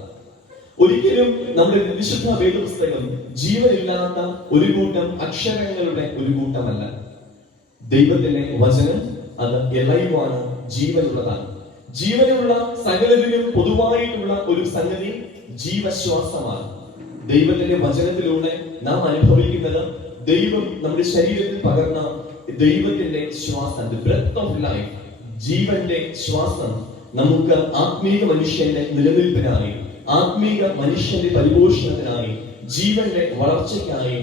ഒരിക്കലും നമ്മുടെ വിശുദ്ധ വേദപുസ്തകം ജീവനില്ലാത്ത ഒരു കൂട്ടം അക്ഷരങ്ങളുടെ ഒരു കൂട്ടമല്ല. ദൈവത്തിന്റെ വചനം അത് എലൈവാണ്, ജീവനുള്ളതാണ്. ജീവനുള്ള സകലതിനും പൊതുവായിട്ടുള്ള ഒരു സംഗതി ജീവശ്വാസമാണ്. ദൈവത്തിന്റെ വചനത്തിലൂടെ നാം അനുഭവിക്കുന്നത് ദൈവം നമ്മുടെ ശരീരത്തിൽ പകർന്ന ദൈവത്തിന്റെ ശ്വാസം, the breath of life, ജീവന്റെ ശ്വാസം നമുക്ക് ആത്മീക മനുഷ്യന്റെ നിലനിൽപ്പിനായി, ആത്മീക മനുഷ്യന്റെ പരിപോഷണത്തിനായി, ജീവന്റെ വളർച്ചയ്ക്കായി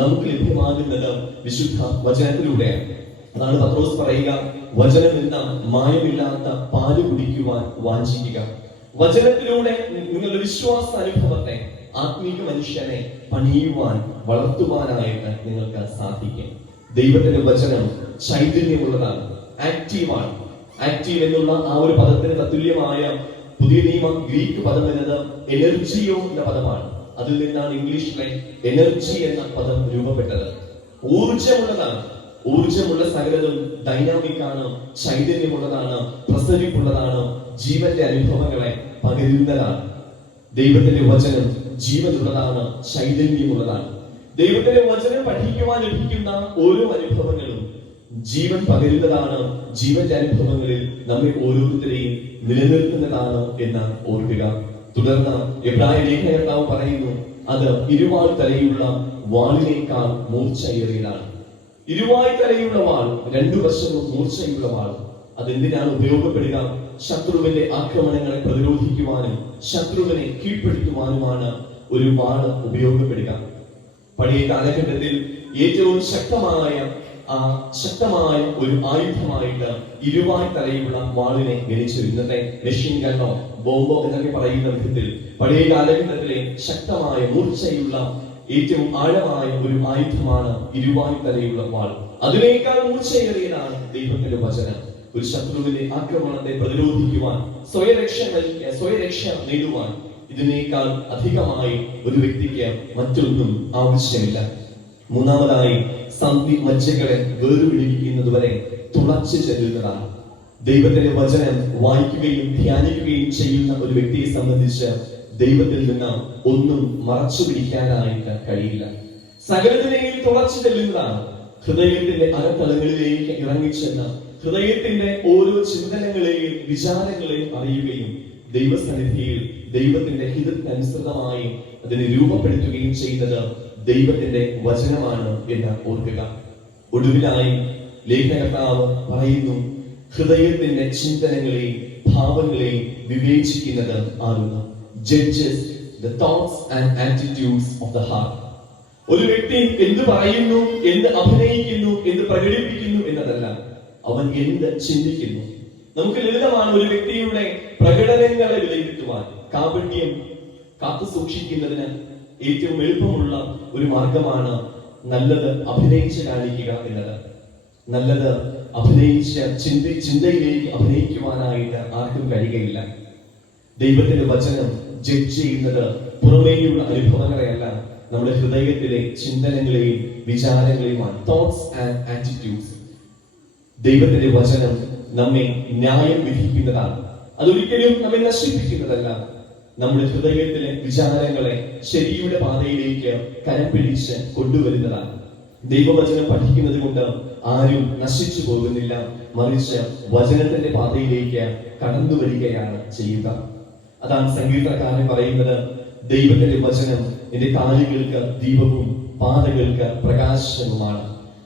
നമുക്ക് ലഭ്യമാകുന്നത് വിശുദ്ധ വചനത്തിലൂടെയാണ്. അതാണ് പത്രോസ് പറയുക, വചനം എന്ന മായമില്ലാത്ത പാല് കുടിക്കുവാൻ വാഞ്ചിക്കുക. വചനത്തിലൂടെ നിങ്ങളുടെ വിശ്വാസ അനുഭവത്തെ, ആത്മീക മനുഷ്യനെ പണിയുവാൻ, വളർത്തുവാനായിട്ട് നിങ്ങൾക്ക് സാധിക്കും. ദൈവത്തിന്റെ വചനം ചൈതന്യമുള്ളതാണ്, ആക്റ്റീവാണ്. ആക്റ്റീവ് എന്നുള്ള ആ ഒരു പദത്തിന് തത്തുല്യമായ പുതിയ നിയമ ഗ്രീക്ക് പദം എന്നത് എനർജിയോ എന്ന പദമാണ്. അതിൽ നിന്നാണ് ഇംഗ്ലീഷിലെ എനർജി എന്ന പദം രൂപപ്പെട്ടത്. ഊർജമുള്ളതാണ്. ഊർജമുള്ള സകലതും ഡൈനാമിക് ആണ്, ചൈതന്യമുള്ളതാണ്, പ്രസരിപ്പുള്ളതാണ്, ജീവന്റെ അനുഭവങ്ങളെ പകരുന്നതാണ്. ദൈവത്തിന്റെ വചനം ജീവനുള്ളതാണ്, ചൈതന്യമുള്ളതാണ്. ദൈവത്തിന്റെ വചനം പഠിക്കുവാൻ ലഭിക്കുന്ന ഓരോ അനുഭവങ്ങളും ജീവൻ പകരുന്നതാണ്. ജീവന്റെ അനുഭവങ്ങളിൽ നമ്മെ ഓരോരുത്തരെയും നിലനിർത്തുന്നതാണ് എന്ന് ഓർക്കുക. തുടർന്ന് എബ്രായ ലേഖനകർത്താവ് പറയുന്നു, അത് ഇരുവാൾ തലയുള്ള വാളിനേക്കാൾ മൂർച്ചയേറിയതാണ്. ഇരുവാൾ തലയുള്ള വാൾ, രണ്ടു വശവും മൂർച്ചയുള്ള വാൾ. അതെന്തിനാണ് ഉപയോഗപ്പെടുക? ശത്രുവിന്റെ ആക്രമണങ്ങളെ പ്രതിരോധിക്കുവാനും ശത്രുവിനെ കീഴ്പ്പെടുത്തുവാനുമാണ് ഒരു വാള് ഉപയോഗപ്പെടുക. പഴയ കാലഘട്ടത്തിൽ ഏറ്റവും ശക്തമായ ഒരു ആയുധമായിട്ട് ഇരുവായ് തലയുള്ള വാളിനെ ഗണിച്ചു. ഇന്നത്തെ മെഷീൻ ഗണ്ണോ ബോംബോ എന്നൊക്കെ പറയുന്ന വിധത്തിൽ പഴയ കാലഘട്ടത്തിലെ ശക്തമായ മൂർച്ചയുള്ള ഏറ്റവും ആഴമായ ഒരു ആയുധമാണ് ഇരുവായ് തലയുള്ള വാൾ. അതിനേക്കാൾ മൂർച്ചയേറിയതാണ് ദൈവത്തിന്റെ വചനം. ഒരു ശത്രുവിന്റെ ആക്രമണത്തെ പ്രതിരോധിക്കുവാൻ, സ്വയരക്ഷ നേടുവാൻ ഇതിനേക്കാൾ അധികമായി ഒരു വ്യക്തിക്ക് മറ്റൊന്നും ആവശ്യമില്ല. മൂന്നാമതായി സന്ധി മജ്ജകളെ വേർപിടിക്കുന്നതുവരെ തുളച്ചു ചെല്ലുന്നതാണ്. ദൈവത്തിന്റെ വചനം വായിക്കുകയും ധ്യാനിക്കുകയും ചെയ്യുന്ന ഒരു വ്യക്തിയെ സംബന്ധിച്ച് ദൈവത്തിൽ നിന്ന് ഒന്നും മറച്ചു പിടിക്കാനായിട്ട് കഴിയില്ല. സകലത്തിനെയും തുളച്ചു ചെല്ലുന്നതാണ്. ഹൃദയത്തിന്റെ അകത്തളങ്ങളിലേക്ക് ഇറങ്ങിച്ചെന്ന് ഹൃദയത്തിന്റെ ഓരോ ചിന്തനങ്ങളെയും വിചാരങ്ങളെയും അറിയുകയും ദൈവസന്നിധിയിൽ ദൈവത്തിന്റെ ഹിതത്തിനനുസൃതമായി അതിനെ രൂപപ്പെടുത്തുകയും ചെയ്യുന്നത് ദൈവത്തിന്റെ വചനമാണ് എന്ന് ഓർക്കുക. ഒടുവിലായി ലേഖനകർത്താവ് പറയുന്നു, ഹൃദയത്തിന്റെ ചിന്തനങ്ങളെയും ഭാവങ്ങളെയും വിവേചിക്കുന്നത് ആകുന്നു. Judges the thoughts and attitudes of the heart. ഒരു വ്യക്തി എന്ത് പറയുന്നു, എന്ത് അഭിനയിക്കുന്നു, എന്ത് പ്രകടിപ്പിക്കുന്നു എന്നതല്ല, അവൻ എന്ത് ചിന്തിക്കുന്നു. നമുക്ക് ലളിതമാണ് ഒരു വ്യക്തിയുടെ പ്രകടനങ്ങളെ വിലയിരുത്തുവാൻ. കാപട്യം കാത്തു സൂക്ഷിക്കുന്നതിന് ഏറ്റവും എളുപ്പമുള്ള ഒരു മാർഗമാണ് നല്ലത് അഭിനയിച്ച് കാണിക്കുക എന്നത്. നല്ലത് അഭിനയിച്ച് ചിന്തയിലേക്ക് അഭിനയിക്കുവാനായിട്ട് ആർക്കും കഴിയുകയില്ല. ദൈവത്തിന്റെ വചനം ജഡ്ജ് ചെയ്യുന്നത് പുറമേയുള്ള അനുഭവങ്ങളെയല്ല, നമ്മുടെ ഹൃദയത്തിലെ ചിന്തനങ്ങളെയും വിചാരങ്ങളെയുമാണ്. Thoughts and attitudes. ദൈവത്തിന്റെ വചനം നമ്മെ ന്യായം വിധിക്കുന്നതാണ്. അതൊരിക്കലും നമ്മെ നശിപ്പിക്കുന്നതല്ല. നമ്മുടെ ഹൃദയത്തിലെ വിചാരങ്ങളെ ശരിയുടെ പാതയിലേക്ക് കരം പിടിച്ച് കൊണ്ടുവരുന്നതാണ്. ദൈവവചനം പഠിക്കുന്നത് കൊണ്ട് ആരും നശിച്ചു പോകുന്നില്ല, മറിച്ച് വചനത്തിന്റെ പാതയിലേക്ക് കടന്നു വരികയാണ് ചെയ്യുക. അതാണ് സങ്കീർത്തനക്കാരൻ പറയുന്നത്, ദൈവത്തിന്റെ വചനം എന്റെ കാലുകൾക്ക് ദീപവും പാതകൾക്ക് പ്രകാശവുമാണ്.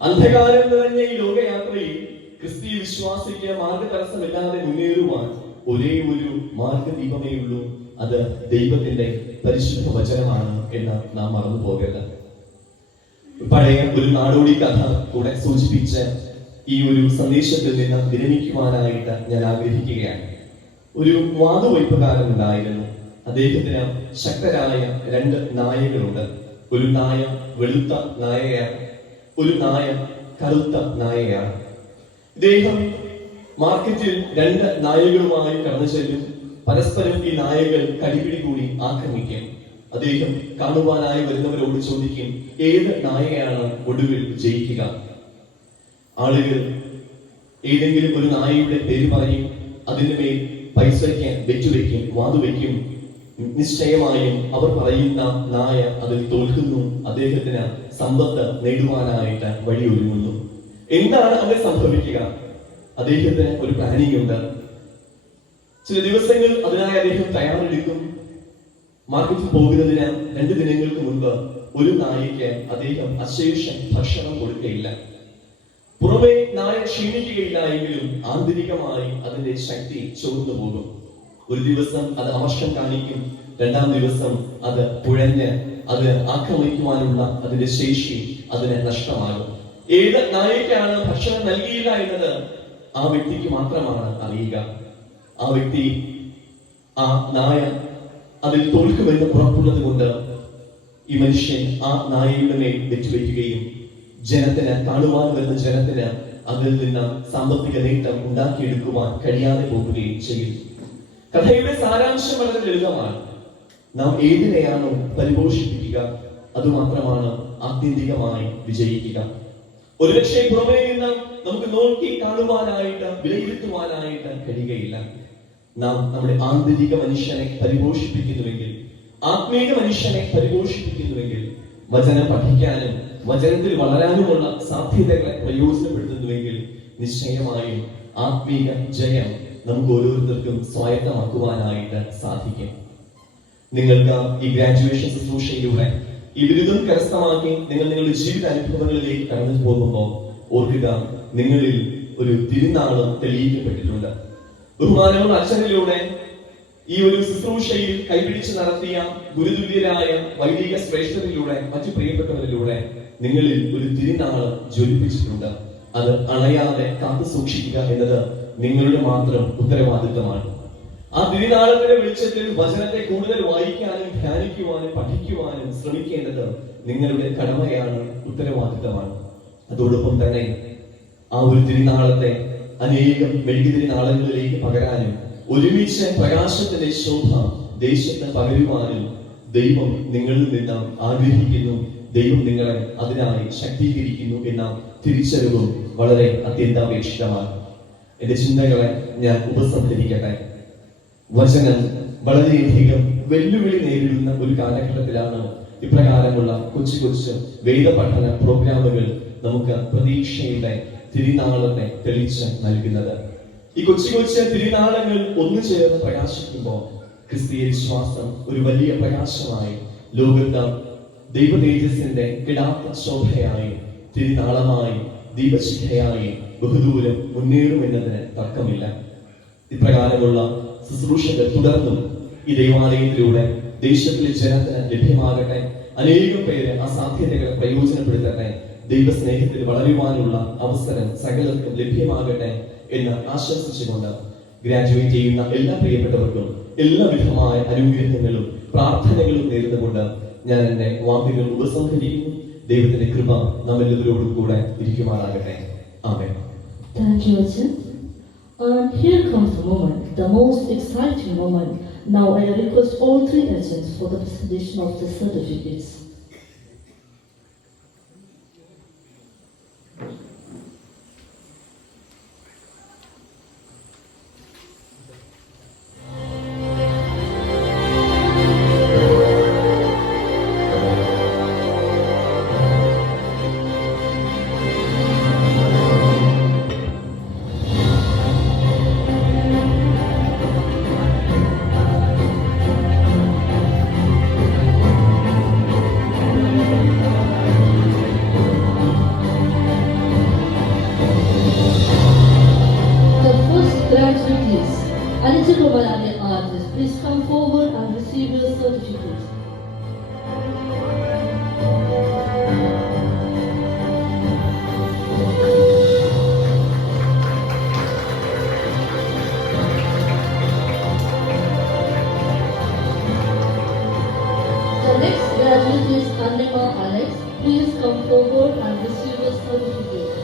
അന്ധകാരം നിറഞ്ഞ ഈ ലോകയാത്രയിൽ ക്രിസ്തീയ വിശ്വാസിക്ക് മാർഗതടസ്സമില്ലാതെ മുന്നേറുവാൻ ഒരേ ഒരു മാർഗദീപമേ ഉള്ളൂ. അത് ദൈവത്തിന്റെ പരിശുദ്ധ വചനമാണ് എന്ന് നാം മറന്നു പോകരുത്. പഴയ ഒരു നാടോടി കഥ കൂടെ സൂചിപ്പിച്ച് ഈ ഒരു സന്ദേശത്തിൽ നിന്ന് വിരമിക്കുവാനായിട്ട് ഞാൻ ആഗ്രഹിക്കുകയാണ്. ഒരു വാതുവയ്പ്പുകാരൻ ഉണ്ടായിരുന്നു. അദ്ദേഹത്തിന് ശക്തരായ 2 നായകളുണ്ട്. ഒരു നായ വെളുത്ത നായയാണ്, ഒരു നായ കറുത്ത നായയാണ്. ഇദ്ദേഹം മാർക്കറ്റിൽ 2 നായകളുമായി കടന്നു ചെല്ലും. പരസ്പരം ഈ നായകൾ കടിപിടി കൂടി ആക്രമിക്കും. അദ്ദേഹം കാണുവാനായി വരുന്നവരോട് ചോദിക്കും, ഏത് നായയാണ് ഒടുവിൽ ജയിക്കുക? ആളുകൾ ഏതെങ്കിലും ഒരു നായയുടെ പേര് പറയും, അതിന്റെ മേൽ പൈസയ്ക്ക് വെച്ചുവെക്കും, വാതുവെക്കും. നിശ്ചയമായും അവർ പറയുന്ന നായ അതിൽ തോൽക്കുന്നു. അദ്ദേഹത്തിന് സമ്പത്ത് നേടുവാനായിട്ട് വഴിയൊരുങ്ങുന്നു. എന്താണ് അവിടെ സംഭവിക്കുക? അദ്ദേഹത്തിന് ഒരു പ്ലാനിംഗ് ഉണ്ട്. ചില ദിവസങ്ങൾ അതിനായി അദ്ദേഹം തയ്യാറെടുക്കും. മാർക്കറ്റിൽ പോകുന്നതിന് 2 ദിനങ്ങൾക്ക് മുൻപ് ഒരു നായയ്ക്ക് അദ്ദേഹം അശേഷം ഭക്ഷണം കൊടുക്കുകയില്ല. പുറമെ നായ ക്ഷീണിക്കുകയില്ല എങ്കിലും ആന്തരികമായി അതിന്റെ ശക്തി ചോർന്നു പോകും. ഒരു ദിവസം അത് അമർഷം കാണിക്കും, 2-ാം ദിവസം അത് പുഴഞ്ഞ് അത് ആക്രമിക്കുവാനുള്ള അതിന്റെ ശേഷി അതിന് നഷ്ടമാകും. ഏത് നായയ്ക്കാണ് ഭക്ഷണം നൽകിയില്ല എന്നത് ആ വ്യക്തിക്ക് മാത്രമാണ് അറിയുക. ആ വ്യക്തി, ആ നായ അതിൽ തോൽക്കുമെന്ന് ഉറപ്പുള്ളത് കൊണ്ട് ഈ മനുഷ്യൻ ആ നായയുടെ മേൽ വെച്ചുവെക്കുകയും ജനത്തിന്, കാണുവാൻ വരുന്ന ജനത്തിന് അതിൽ നിന്ന് സാമ്പത്തിക നേട്ടം ഉണ്ടാക്കിയെടുക്കുവാൻ കഴിയാതെ പോകുകയും ചെയ്യും. കഥയുടെ സാരാംശം വളരെ ലളിതമാണ്. നാം ഏതിനെയാണോ പരിപോഷിപ്പിക്കുക അതുമാത്രമാണ് ആത്യന്തികമായി വിജയിക്കുക. ഒരുപക്ഷെ പുറമേ നിന്ന് നമുക്ക് നോക്കി കാണുവാനായിട്ട് വിലയിരുത്തുവാനായിട്ട് കഴിയുകയില്ല. നാം നമ്മുടെ ആന്തരിക മനുഷ്യനെ പരിപോഷിപ്പിക്കുന്നുവെങ്കിൽ, ആത്മീക മനുഷ്യനെ പരിപോഷിപ്പിക്കുന്നുവെങ്കിൽ, വചനം പഠിക്കാനും വചനത്തിൽ വളരാനുമുള്ള സാധ്യതകളെ പ്രയോജനപ്പെടുത്തുന്നുവെങ്കിൽ നിശ്ചയമായും ആത്മീക ജയം നമുക്ക് ഓരോരുത്തർക്കും സ്വായത്തമാക്കുവാനായിട്ട് സാധിക്കും. നിങ്ങൾക്ക് ഈ ഗ്രാജുവേഷൻ ശുശ്രൂഷയിലൂടെ ഈ ബിരുദം കരസ്ഥമാക്കി നിങ്ങൾ നിങ്ങളുടെ ജീവിത അനുഭവങ്ങളിലേക്ക് കടന്നു പോകുമ്പോൾ ഓർക്കുക, നിങ്ങളിൽ ഒരു തിരുനാള് തെളിയിക്കപ്പെട്ടിട്ടുണ്ട്. ബഹുമാനമുള്ള അച്ഛനിലൂടെ ഈ ഒരു ശുശ്രൂഷയിൽ കൈപിടിച്ച് നടത്തിയ ഗുരുതുല്യരായ വൈദിക ശ്രേഷ്ഠരിലൂടെ മറ്റു പ്രിയപ്പെട്ടവരിലൂടെ നിങ്ങളിൽ ഒരു തിരുനാള് ജ്വലിപ്പിച്ചിട്ടുണ്ട്. അത് അണയാതെ കാത്തു സൂക്ഷിക്കുക എന്നത് നിങ്ങളുടെ മാത്രം ഉത്തരവാദിത്തമാണ്. ആ തിരുനാളത്തിന്റെ വെളിച്ചത്തിൽ വചനത്തെ കൂടുതൽ വായിക്കാനും ധ്യാനിക്കുവാനും പഠിക്കുവാനും ശ്രമിക്കേണ്ടത് നിങ്ങളുടെ കടമയാണ്, ഉത്തരവാദിത്തമാണ്. അതോടൊപ്പം തന്നെ ആ ഒരു തിരുനാളത്തെ അനേകം മെഴുകി തിരുനാളങ്ങളിലേക്ക് പകരാനും ഒരുമിച്ച് പ്രകാശത്തിന്റെ ശോഭ ദേശത്ത് പകരുവാനും ദൈവം നിങ്ങളിൽ നിന്ന് ആഗ്രഹിക്കുന്നു. ദൈവം നിങ്ങളെ അതിനായി ശക്തീകരിക്കുന്നു എന്ന തിരിച്ചറിവും വളരെ അത്യന്താപേക്ഷിതമാണ്. എന്റെ ചിന്തകളെ ഞാൻ ഉപസംഹരിക്കട്ടെ. വചനം വളരെയധികം വെല്ലുവിളി നേരിടുന്ന ഒരു കാലഘട്ടത്തിലാണ് ഇപ്രകാരമുള്ള കൊച്ചു കൊച്ചു വേദപഠന പ്രോഗ്രാമുകൾ നമുക്ക് പ്രതീക്ഷയുടെ തിരുനാളത്തെ തെളിച്ച് നൽകുന്നത്. ഈ കൊച്ചു കൊച്ചു തിരുനാളങ്ങൾ ഒന്നു ചേർന്ന് പ്രകാശിക്കുമ്പോൾ ക്രിസ്തീയ വിശ്വാസം ഒരു വലിയ പ്രകാശമായി ലോകത്ത് ദൈവതേജസ്സിന്റെ കിടാത്ത ശോഭയായി തിരുനാളമായി ദീപശിഖയായി ബഹുദൂരം മുന്നേറുമെന്നതിന് തർക്കമില്ല. ഇപ്രകാരമുള്ള ശുശ്രൂഷകൾ തുടർന്നും ഈ ദൈവാലയത്തിലൂടെ ദേശത്തിലെ ജനത്തിന് ലഭ്യമാകട്ടെ. അനേകം പേര് ആ സാധ്യതകളെ പ്രയോജനപ്പെടുത്തട്ടെ. ദൈവസ്നേഹത്തിൽ വളരുവാനുള്ള അവസരം സകലർക്കും ലഭ്യമാകട്ടെ എന്ന് ആശംസിച്ചുകൊണ്ട് ഗ്രാജുവേറ്റ് ചെയ്യുന്ന എല്ലാ പ്രിയപ്പെട്ടവർക്കും എല്ലാവിധമായ അനുഗ്രഹങ്ങളും പ്രാർത്ഥനകളും നേർന്നുകൊണ്ട് ഞാൻ എന്റെ വാക്കുകൾ ഉപസംഹരിക്കുന്നു. ദൈവത്തിന്റെ കൃപ നമ്മെല്ലാവരോടും കൂടെ ഇരിക്കുമാറാകട്ടെ. ആമേൻ. Thank you, Achan. And here comes the moment, the most exciting moment. Now I request all three Achans for the presentation of the certificates. Please come forward and receive your certificates. The next graduate is Annema Alex. Please come forward and receive your certificate.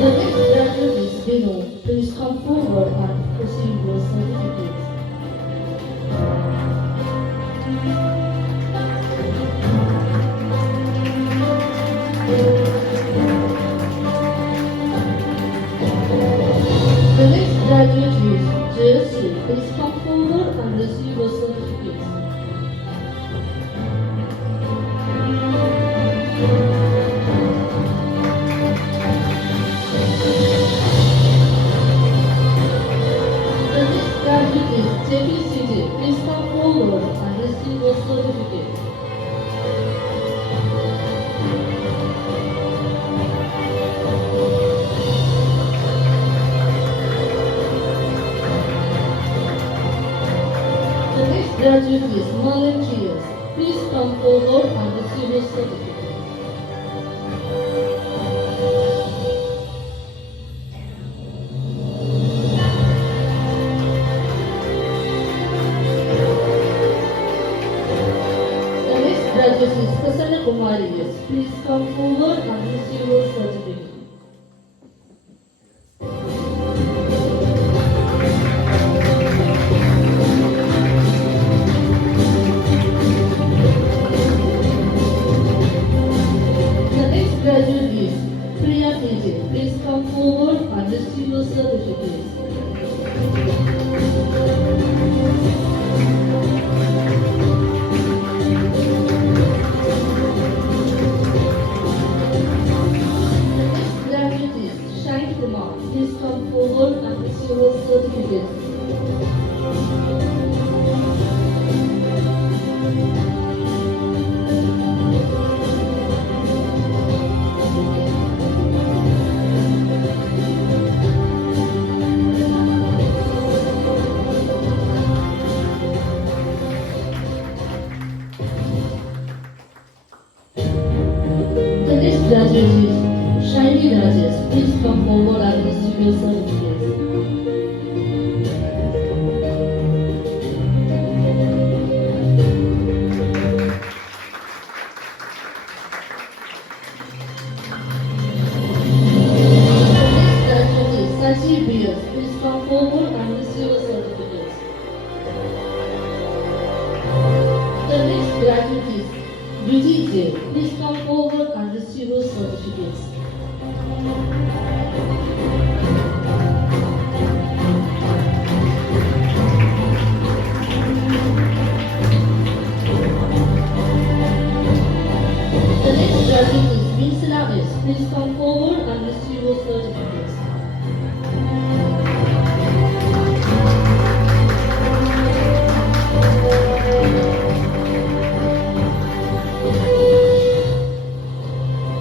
The next graduate is Vinu. Please come forward and receive your certificates. The next graduate is Jayasri. Please come forward and receive your certificates. The next graduate is JP CJ. Please come forward and receive your certificate. The next graduate is Marlon Trias. Please come forward and receive your certificate. The next graduate is Prasanna Kumari. Please come forward and receive your certificate. The next graduate is Priya TJ. Please come forward and receive your certificate. Next graduate is Shine Kumar. Please come forward and receive your certificate. The next graduate is Shiny Rajesh. Please come forward and receive your certificate. The next graduate is Sachi Beers. Please come forward and receive your certificates. Please come forward and receive your certificates.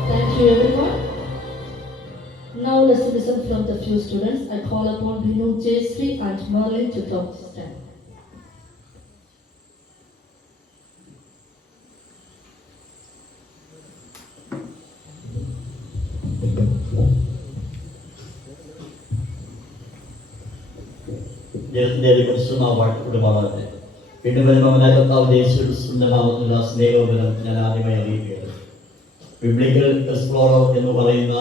Thank you, everyone. Now let's listen from the few students. I call upon Binu, Jayasri and Merlin to talk this time. കുടുംബമാകട്ടെ വീണ്ടും വരുന്ന കർത്താവ് യേശുവിന്റെ നാമത്തിലുള്ള സ്നേഹോപരം ഞാൻ ആദ്യമായി അറിയിക്കുകയാണ്. Biblical explorer എന്ന് പറയുന്ന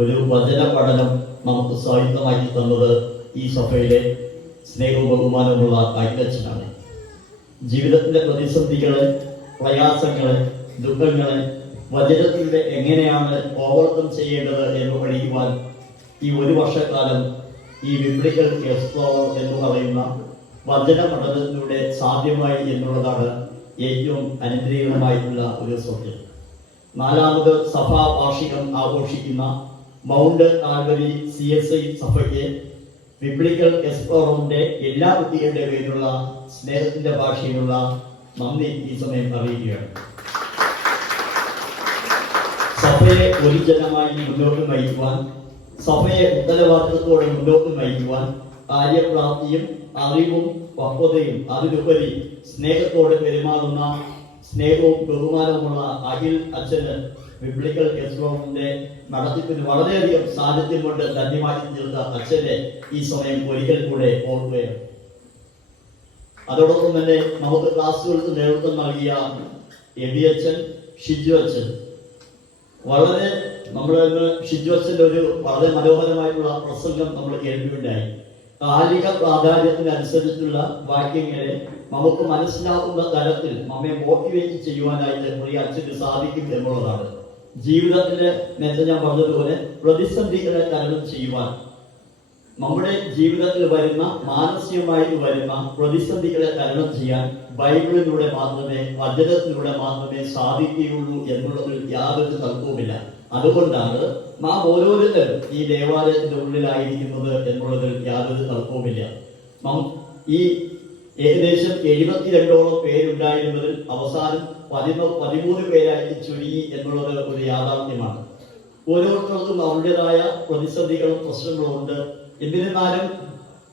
ഒരു വചന പഠനം നമുക്ക് സ്വായത്തമാക്കി തന്നത് ഈ സഭയിലെ സ്നേഹവും ബഹുമാനമുള്ള കാഴ്ചനാണ്. ജീവിതത്തിന്റെ പ്രതിസന്ധികളെ, പ്രയാസങ്ങളെ, ദുഃഖങ്ങളെ വചനത്തിലൂടെ എങ്ങനെയാണ് ഓവർകം ചെയ്യേണ്ടത് എന്ന് പഠിക്കുവാൻ ഈ ഒരു വർഷക്കാലം ഈ ബിബ്ലിക്കൽ എക്സ്പ്ലോറർ എന്ന് പറയുന്ന വചന പഠനത്തിലൂടെ സാധ്യമായി എന്നുള്ളതാണ് ഏറ്റവും അനുഗ്രഹീതമായിട്ടുള്ള ഒരു സത്യം. 4ാമത് സഭാ വാർഷികം ആഘോഷിക്കുന്ന മൗണ്ട് കാൽവരി CSI സഭയ്ക്ക് ബിബ്ലിക്കൽ എക്സ്പ്ലോററിന്റെ എല്ലാ കുട്ടികളുടെ പേരിലുള്ള സ്നേഹത്തിന്റെ ഭാഷയിലുള്ള നന്ദി ഈ സമയം അറിയിക്കുകയാണ്. സഭയെ ഒരു ജനമായി മുന്നോട്ട് നയിക്കുവാൻ, സഭയെ ഉത്തരവാദിത്വത്തോടെ മുന്നോട്ട് നയിക്കുവാൻ കാര്യപ്രാപ്തിയും അറിവും പക്വതയും അതിലുപരി സ്നേഹത്തോടെ പെരുമാറുന്ന സ്നേഹവും ബഹുമാനവുമുള്ള അഖിൽ അച്ഛന് ബിബ്ലിക്കൽ എക്സ്പ്ലോറിന്റെ നടത്തിപ്പിന് വളരെയധികം സാന്നിധ്യം കൊണ്ട് ധന്യമാക്കി തീർത്ത അച്ഛനെ ഈ സമയം ഒരിക്കൽ കൂടെ ഓർക്കുകയാണ്. അതോടൊപ്പം തന്നെ നമുക്ക് ക്ലാസ്സുകൾക്ക് നേതൃത്വം നൽകിയ എബി അച്ഛൻ, ഷിജു അച്ഛൻ, വളരെ നമ്മളിന്ന് ഷിജു അച്ഛന്റെ ഒരു വളരെ മനോഹരമായിട്ടുള്ള പ്രസംഗം നമ്മൾ കേൾക്കുകയുണ്ടായി. കാലിക പ്രാധാന്യത്തിനനുസരിച്ചുള്ള വാക്യങ്ങളെ നമുക്ക് മനസ്സിലാക്കുന്ന തരത്തിൽ നമ്മെ മോട്ടിവേറ്റ് ചെയ്യുവാനായിട്ട് പ്രിയ അച്ഛന് സാധിക്കും എന്നുള്ളതാണ്. ജീവിതത്തിലെ നേരത്തെ ഞാൻ പറഞ്ഞതുപോലെ പ്രതിസന്ധികളെ തരണം ചെയ്യുവാൻ, നമ്മുടെ ജീവിതത്തിൽ വരുന്ന മാനസികമായിട്ട് വരുന്ന പ്രതിസന്ധികളെ തരണം ചെയ്യാൻ ബൈബിളിലൂടെ മാത്രമേ, വചനത്തിലൂടെ മാത്രമേ സാധിക്കുകയുള്ളൂ എന്നുള്ളതിൽ യാതൊരു തർക്കവുമില്ല. അതുകൊണ്ടാണ് നാം ഓരോരുത്തരും ഈ ദേവാലയത്തിന്റെ ഉള്ളിലായിരിക്കുന്നത് എന്നുള്ളതിൽ യാതൊരു തർക്കവുമില്ല. ഈ ഏകദേശം 72ഓളം പേരുണ്ടായിരുന്നതിൽ അവസാനം 13 പേരായിട്ട് ചുരുങ്ങി എന്നുള്ളത് ഒരു യാഥാർത്ഥ്യമാണ്. ഓരോരുത്തർക്കും അവരുടേതായ പ്രതിസന്ധികളും പ്രശ്നങ്ങളും ഉണ്ട്. എന്നിരുന്നാലും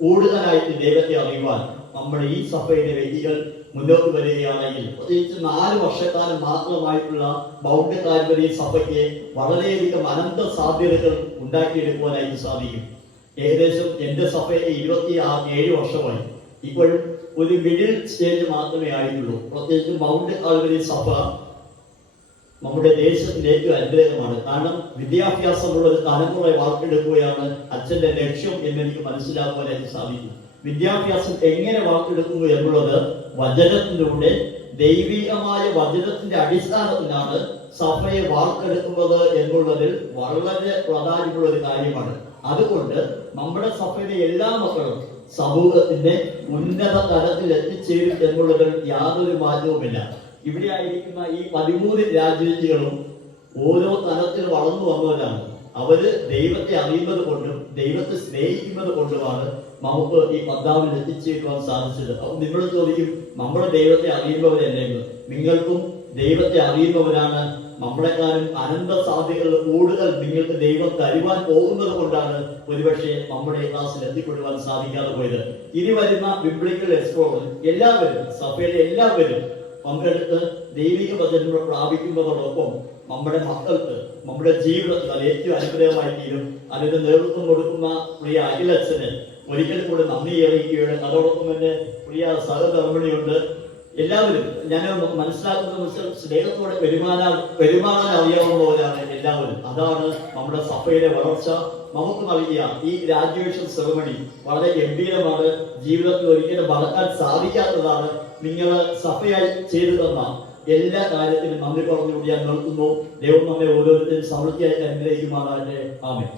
കൂടുതലായിട്ട് ദൈവത്തെ അറിയുവാൻ നമ്മുടെ ഈ സഭയിലെ വ്യക്തികൾ മുന്നോട്ട് വരികയാണെങ്കിൽ, പ്രത്യേകിച്ച് 4 വർഷക്കാലം മാത്രമായിട്ടുള്ള മൗണ്ട് കാൽവരി സഭയ്ക്ക് വളരെയധികം അനന്ത സാധ്യതകൾ ഉണ്ടാക്കിയെടുക്കുവാനായിട്ട് സാധിക്കും. ഏകദേശം എന്റെ സഭയെ 27 വർഷമായി. ഇപ്പോഴും ഒരു മിഡിൽ സ്റ്റേജ് മാത്രമേ ആയിട്ടുള്ളൂ. പ്രത്യേകിച്ച് മൗണ്ട് കാൽവരി സഭ നമ്മുടെ ദേശത്തിന്റെ ഏറ്റവും അനുഗ്രഹമാണ്. കാരണം വിദ്യാഭ്യാസമുള്ള ഒരു തലമുറയെ വാർത്തെടുക്കുകയാണ് അച്ഛന്റെ ലക്ഷ്യം എന്നെനിക്ക് മനസ്സിലാക്കുവാനായിട്ട് സാധിക്കും. വിദ്യാഭ്യാസം എങ്ങനെ വാർത്തെടുക്കുന്നു എന്നുള്ളത് വചനത്തിലൂടെ, ദൈവികമായ വചനത്തിന്റെ അടിസ്ഥാനത്തിലാണ് സഭയെ വാർത്തെടുക്കുന്നത് എന്നുള്ളതിൽ വളരെ പ്രാധാന്യമുള്ള ഒരു കാര്യമാണ്. അതുകൊണ്ട് നമ്മുടെ സഭയിലെ എല്ലാ മക്കളും സമൂഹത്തിന്റെ ഉന്നത തലത്തിൽ എത്തിച്ചേരും എന്നുള്ളതിൽ യാതൊരു മാറ്റവുമില്ല. ഇവിടെ ആയിരിക്കുന്ന ഈ 13 രാജ്യങ്ങളും ഓരോ തലത്തിൽ വളർന്നു വന്നവരാണ്. അവര് ദൈവത്തെ അറിയുന്നത് കൊണ്ടും ദൈവത്തെ സ്നേഹിക്കുന്നത് കൊണ്ടുമാണ് നമുക്ക് ഈ പദ്മാവിൽ എത്തിച്ചേരുവാൻ സാധിച്ചത്. അപ്പൊ നിങ്ങൾ ചോദിക്കും, നമ്മുടെ ദൈവത്തെ അറിയുന്നവരല്ലെങ്കിൽ? നിങ്ങൾക്കും ദൈവത്തെ അറിയുന്നവരാണ്. നമ്മളെക്കാളും അനന്ത സാധ്യതകൾ കൂടുതൽ നിങ്ങൾക്ക് ദൈവം തരുവാൻ പോകുന്നത് കൊണ്ടാണ് ഒരുപക്ഷെ നമ്മുടെ ക്ലാസ്സിൽ എത്തിക്കൊള്ളുവാൻ സാധിക്കാതെ പോയത്. ഇനി വരുന്ന ബിബ്ലിക്കൽ എക്സ്പ്ലോറർ എല്ലാവരും, സഭയിലെ എല്ലാവരും പങ്കെടുത്ത് ദൈവിക വചനങ്ങൾ പ്രാപിക്കുന്നതോടൊപ്പം നമ്മുടെ മക്കൾക്ക്, നമ്മുടെ ജീവിതത്തിൽ അത് ഏറ്റവും അനുഗ്രഹമായി തീരും. അതിന് നേതൃത്വം കൊടുക്കുന്ന പ്രിയ അഖിലച്ഛന് ഒരിക്കൽ കൂടെ നന്ദി അറിയിക്കുകയാണ്. അതോടൊപ്പം തന്നെ പ്രിയ സഹധർമ്മിണിയുണ്ട്. എല്ലാവരും ഞാൻ മനസ്സിലാക്കുന്ന സ്നേഹത്തോടെ പെരുമാറാൻ അറിയാവുന്നവരാണ് എല്ലാവരും. അതാണ് നമ്മുടെ സഭയുടെ വളർച്ച. നമുക്ക് നൽകിയ ഈ ഗ്രാജുവേഷൻ സെറമണി വളരെ ഗംഭീരമാണ്. ജീവിതത്തിൽ ഒരിക്കലും മറക്കാൻ സാധിക്കാത്തതാണ്. നിങ്ങൾ സഭയായി ചെയ്തു തന്ന എല്ലാ കാര്യത്തിനും നന്ദി പറഞ്ഞുകൂടി ഞാൻ നിർത്തുന്നു. ദൈവം നമ്മെ ഓരോരുത്തരും സമൃദ്ധിയായി അനുഗ്രഹിക്കുമാറാകട്ടെ. ആമേൻ.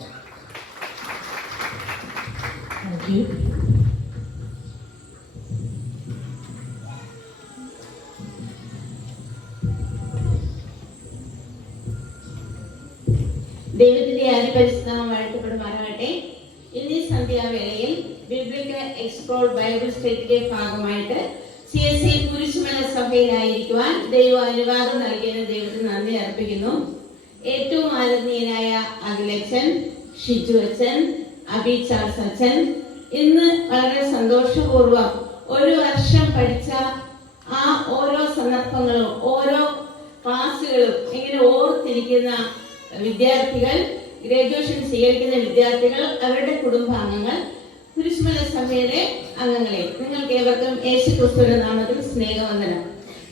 Thank you. ദൈവത്തിന്റെ അതിപരിശുദ്ധനാമം വാഴ്ത്തപ്പെടുമാറാകട്ടെ. ഇന്ന് ഈ സന്ധ്യാവേളയിൽ ബിബ്ലിക്കൽ എക്സ്പ്ലോർ ബൈബിൾ സ്റ്റഡിയുടെ ഭാഗമായിട്ട് CSI കുരിശുമല സഭയിലായിരിക്കുവാൻ ദൈവം അനുവാദം നൽകിയതിന് ദൈവത്തിന് നന്ദി അർപ്പിക്കുന്നു. ഏറ്റവും ആദരണീയനായ അഖിലച്ചൻ, ഷിജു അച്ഛൻ, അബി ചാൾസ് അച്ഛൻ ഇന്ന് വളരെ സന്തോഷപൂർവ്വം ഒരു വർഷം പഠിച്ച ആ ഓരോ സന്ദർഭങ്ങളും ഓരോ ക്ലാസ്സുകളും ഇങ്ങനെ ഓർത്തിരിക്കുന്ന വിദ്യാർത്ഥികൾ, ഗ്രാജുവേഷൻ സ്വീകരിക്കുന്ന വിദ്യാർത്ഥികൾ, അവരുടെ കുടുംബാംഗങ്ങൾ, കുരിശുമല സഭയുടെ അംഗങ്ങളെ നിങ്ങൾക്ക് ഏവർക്കും യേശുക്രിസ്തുവിന്റെ നാമത്തിൽ സ്നേഹവന്ദനം.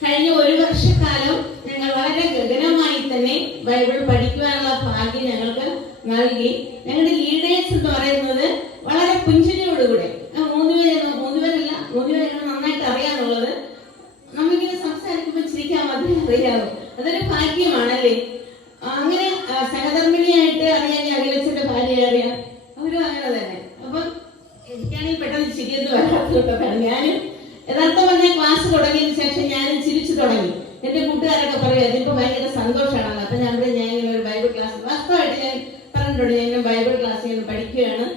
കഴിഞ്ഞ ഒരു വർഷക്കാലം ഞങ്ങൾ വളരെ ഗഗനമായി തന്നെ ബൈബിൾ പഠിക്കുവാനുള്ള ഭാഗ്യം ഞങ്ങൾക്ക് നൽകി. ഞങ്ങളുടെ ലീഡേഴ്സ് എന്ന് പറയുന്നത് വളരെ പുഞ്ചിരിയോടുകൂടെ മൂന്നുപേരല്ല നന്നായിട്ട് അറിയാന്നുള്ളത് നമുക്കിങ്ങനെ സംസാരിക്കുമ്പോൾ ചിരിക്കാൻ മാത്രമേ അറിയാവൂ. അതൊരു ഭാഗ്യമാണല്ലേ. അങ്ങനെ സഹധർമ്മിണിയായിട്ട് അറിയാൻ അഖിലച്ചന്റെ ഭാര്യയെ അറിയാം, അവരും അങ്ങനെ തന്നെ. അപ്പം എനിക്കാണെങ്കിൽ പെട്ടെന്ന് ചിരിയൊന്നും വരാത്തതുകൊണ്ടാണ് ഞാനും യഥാർത്ഥം പറഞ്ഞ ക്ലാസ് തുടങ്ങിയതിന് ശേഷം ഞാനും ചിരിച്ചു തുടങ്ങി. എന്റെ കൂട്ടുകാരൊക്കെ പറയും അതിപ്പോ ഭയങ്കര സന്തോഷമാണല്ലോ. അപ്പൊ ഞാൻ ഇങ്ങനെ ഒരു ബൈബിൾ ക്ലാസ്, വാസ്തവമായിട്ട് ഞാൻ പറഞ്ഞിട്ടുണ്ട്, ഞാൻ ബൈബിൾ ക്ലാസ് ഇങ്ങനെ പഠിക്കുകയാണ്.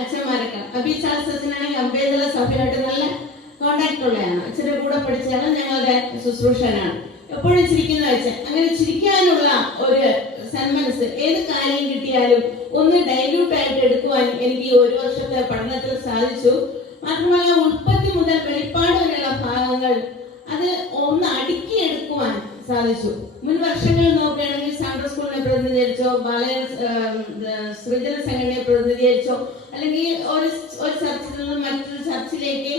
അച്ഛന്മാരൊക്കെ അബി ചാൾസ് അച്ഛനാണെങ്കിൽ അമ്പേദല സഭയായിട്ട് നല്ല കോണ്ടാക്ട് ഉള്ളതാണ്. അച്ഛന്റെ കൂടെ പഠിച്ചാണ്, ഞങ്ങളുടെ ശുശ്രൂഷനാണ്. എപ്പോഴും ചിരിക്കുന്ന അച്ഛൻ. അങ്ങനെ ചിരിക്കാനുള്ള ഒരു സന്മനസ് ഏത് കാര്യം കിട്ടിയാലും ഒന്ന് ഡൈല്യൂട്ട് ആയിട്ട് എടുക്കുവാൻ എനിക്ക് ഈ ഒരു വർഷത്തെ പഠനത്തിൽ സാധിച്ചു. മാത്രമല്ല ഉൽപ്പത്തി മുതൽ വെളിപ്പാട് വരെയുള്ള ഭാഗങ്ങൾ അത് ഒന്ന് അടുക്കിയെടുക്കുവാൻ സാധിച്ചു. മുൻ വർഷങ്ങളിൽ നോക്കുകയാണെങ്കിൽ സാൻഡ്രസ് സ്കൂളിനെ പ്രതിനിധീകരിച്ചോ, ബാലയൻ സൃജന സംഘടനയെ പ്രതിനിധീകരിച്ചോ, അല്ലെങ്കിൽ ഒരു ചർച്ചിൽ നിന്ന് മറ്റൊരു ചർച്ചിലേക്ക്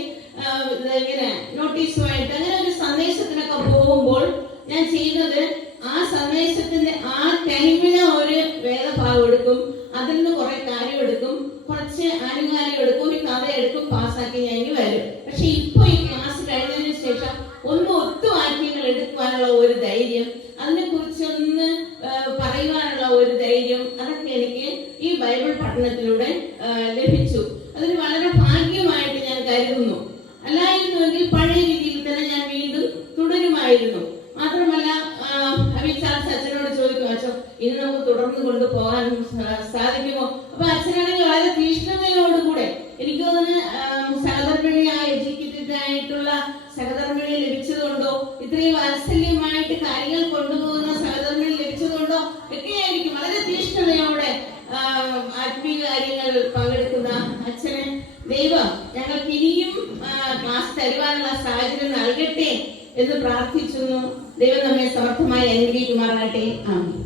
ഇങ്ങനെ നോട്ടീസുമായിട്ട് അങ്ങനെ ഒരു സന്ദേശത്തിനൊക്കെ പോകുമ്പോൾ ഞാൻ ചെയ്യുന്നത് ആ സന്ദേശത്തിന്റെ ആ ടൈമിന് ഒരു വേദഭാഗം എടുക്കും, അതിൽ നിന്ന് കുറെ കാര്യം എടുക്കും, കുറച്ച് ആനുകാലികം എടുക്കും, ഒരു കഥ എടുക്കും, പാസ്സാക്കി ഞാൻ ഇനി വരും. പക്ഷെ ഇപ്പൊ ഈ ക്ലാസ് കഴിഞ്ഞതിന് ശേഷം ഒന്ന് ഒത്തുവാക്യങ്ങൾ എടുക്കുവാനുള്ള ഒരു ധൈര്യം, അതിനെ കുറിച്ചൊന്ന് പറയുവാനുള്ള ഒരു ധൈര്യം, അതൊക്കെ എനിക്ക് ഈ ബൈബിൾ പഠനത്തിലൂടെ ലഭിച്ചു. അതൊരു വളരെ ഭാഗ്യമായിട്ട് ഞാൻ കരുതുന്നു. അല്ലായിരുന്നുവെങ്കിൽ പഴയ രീതിയിൽ തന്നെ ഞാൻ വീണ്ടും തുടരുമായിരുന്നു. മാത്രമല്ല അബി ചാൾസ് അച്ഛനോട് ചോദിക്കും, അച്ഛൻ ഇനി നമുക്ക് തുടർന്ന് കൊണ്ടുപോകാൻ സാധിക്കുമോ? അപ്പൊ അച്ഛനാണെങ്കിൽ വളരെ തീഷ്ണതയോടുകൂടെ, എനിക്ക് തോന്നുന്നു സഹധർമ്മിണിയായ എഡ്യൂക്കേറ്റഡ് ആയിട്ടുള്ള സഹധർമ്മിണി ലഭിച്ചതുകൊണ്ടോ, ഇത്രയും വാത്സല്യമായിട്ട് കാര്യങ്ങൾ കൊണ്ടുപോകുന്ന സഹധർമ്മിണി ലഭിച്ചതുകൊണ്ടോ ഒക്കെയായിരിക്കും വളരെ തീഷ്ണതയോടെ ആത്മീയ കാര്യങ്ങൾ പങ്കെടുക്കുന്ന അച്ഛന് ദൈവം ഞങ്ങൾക്ക് ഇനിയും ക്ലാസ് തരുവാനുള്ള സാഹചര്യം നൽകട്ടെ എന്ന് പ്രാർത്ഥിക്കുന്നു. ദൈവം നമ്മെ സമർത്ഥമായി അനുഗ്രഹിക്കുമാറാകട്ടെ. ആമേൻ.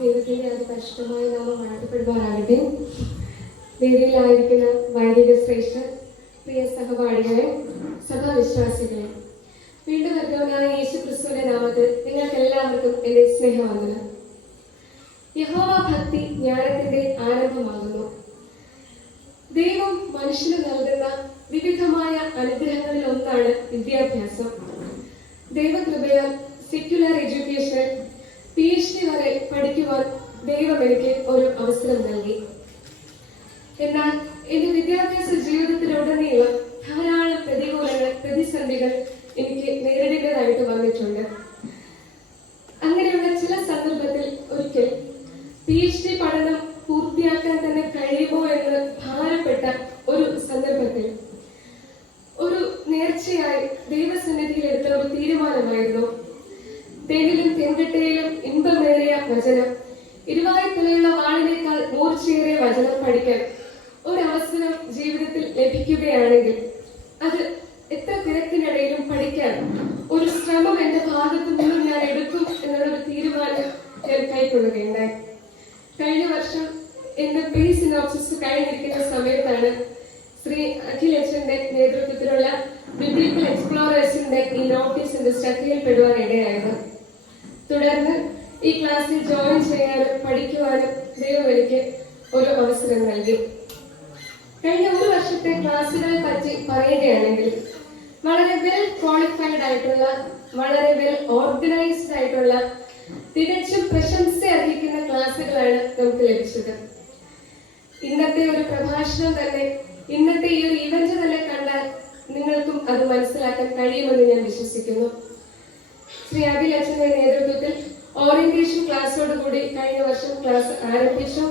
ദൈവത്തിന്റെ അതിപരിശുദ്ധമായ നാമം വാഴ്ത്തപ്പെടുമാറാകട്ടെ. വേദിയിലായിരിക്കുന്ന വൈദിക ശ്രേഷ്ഠർ, പ്രിയ സഹപാഠികളെ, സഭാവിശ്വാസികളെ, വീണ്ടും വരുന്നവനായ യേശുക്രിസ്തുവിന്റെ നാമത്തിൽ നിങ്ങൾക്ക് എല്ലാവർക്കും എന്റെ സ്നേഹവന്ദനം. യഹോവ ഭക്തി ജ്ഞാനത്തിന്റെ ആരംഭമാകുന്നു. ദൈവം മനുഷ്യന് നൽകുന്ന വിവിധമായ അനുഗ്രഹങ്ങളിൽ ഒന്നാണ് വിദ്യാഭ്യാസം. ദൈവകൃപയാൽ സെക്യുലർ എഡ്യൂക്കേഷൻ PhD വരെ പഠിക്കുവാൻ ദൈവം എനിക്ക് ഒരു അവസരം നൽകി. എന്നാൽ എന്റെ വിദ്യാഭ്യാസ ജീവിതത്തിലുടനീളം ധാരാളം പ്രതികൂലങ്ങൾ, പ്രതിസന്ധികൾ എനിക്ക് നേരിടേണ്ടതായിട്ട് വന്നിട്ടുണ്ട്. അങ്ങനെയുള്ള ചില സന്ദർഭത്തിൽ ഒരിക്കൽ PhD പഠനം പൂർത്തിയാക്കാൻ തന്നെ കഴിയുമോ എന്ന് ഭാരപ്പെട്ട ഒരു സന്ദർഭത്തിൽ ഒരു നേർച്ചയായി ദൈവസന്നിധിയിൽ എടുത്ത ഒരു തീരുമാനമായിരുന്നു, തേനിലും തെൻകട്ടയിലും ഇമ്പമേറിയ വചനം, ഇരുവായ്ത്തലയുള്ള വാളിനേക്കാൾ മൂർച്ചയേറിയ വചനം പഠിക്കാൻ ഒരവസരം ജീവിതത്തിൽ ലഭിക്കുകയാണെങ്കിൽ അത് എത്ര തിരക്കിനിടയിലും പഠിക്കാൻ ഒരു ശ്രമം എന്റെ ഭാഗത്തു നിന്നും ഞാൻ എടുക്കും എന്നുള്ള ഒരു തീരുമാനം ഞാൻ കൈക്കൊള്ളുകയുണ്ടായി. കഴിഞ്ഞ വർഷം എന്റെ പ്രീ സിനോപ്സിസ് കഴിഞ്ഞിരിക്കുന്ന സമയത്താണ് ശ്രീ അഖിലച്ചന്റെ നേതൃത്വത്തിലുള്ള ബിബ്ലിക്കൽ എക്സ്പ്ലോറേഴ്സിന്റെ ഈ നോട്ടീസ് എന്റെ ശ്രദ്ധയിൽപ്പെടുവാൻ ഇടയായത്. തുടർന്ന് ഈ ക്ലാസ്സിൽ ജോയിൻ ചെയ്യാനും പഠിക്കുവാനും ദൈവം എനിക്ക് ഒരു അവസരം നൽകി. കഴിഞ്ഞ ഒരു വർഷത്തെ ക്ലാസ്സുകളെ പറ്റി പറയുകയാണെങ്കിൽ വളരെ വെൽ ക്വാളിഫൈഡ് ആയിട്ടുള്ള വളരെ വെൽ ഓർഗനൈസ്ഡ് ആയിട്ടുള്ള തികച്ചും പ്രശംസ അർഹിക്കുന്ന ക്ലാസ്സുകളാണ് നമുക്ക് ലഭിച്ചത്. ഇന്നത്തെ ഒരു പ്രഭാഷണം തന്നെ, ഇന്നത്തെ ഈ ഒരു ഇവന്റ് തന്നെ കണ്ടാൽ നിങ്ങൾക്കും അത് മനസ്സിലാക്കാൻ കഴിയുമെന്ന് ഞാൻ വിശ്വസിക്കുന്നു. ശ്രീ അഖിൽ അച്ഛന്റെ നേതൃത്വത്തിൽ ഓറിയന്റേഷൻ ക്ലാസ്സോടുകൂടി കഴിഞ്ഞ വർഷം ക്ലാസ് ആരംഭിച്ചു.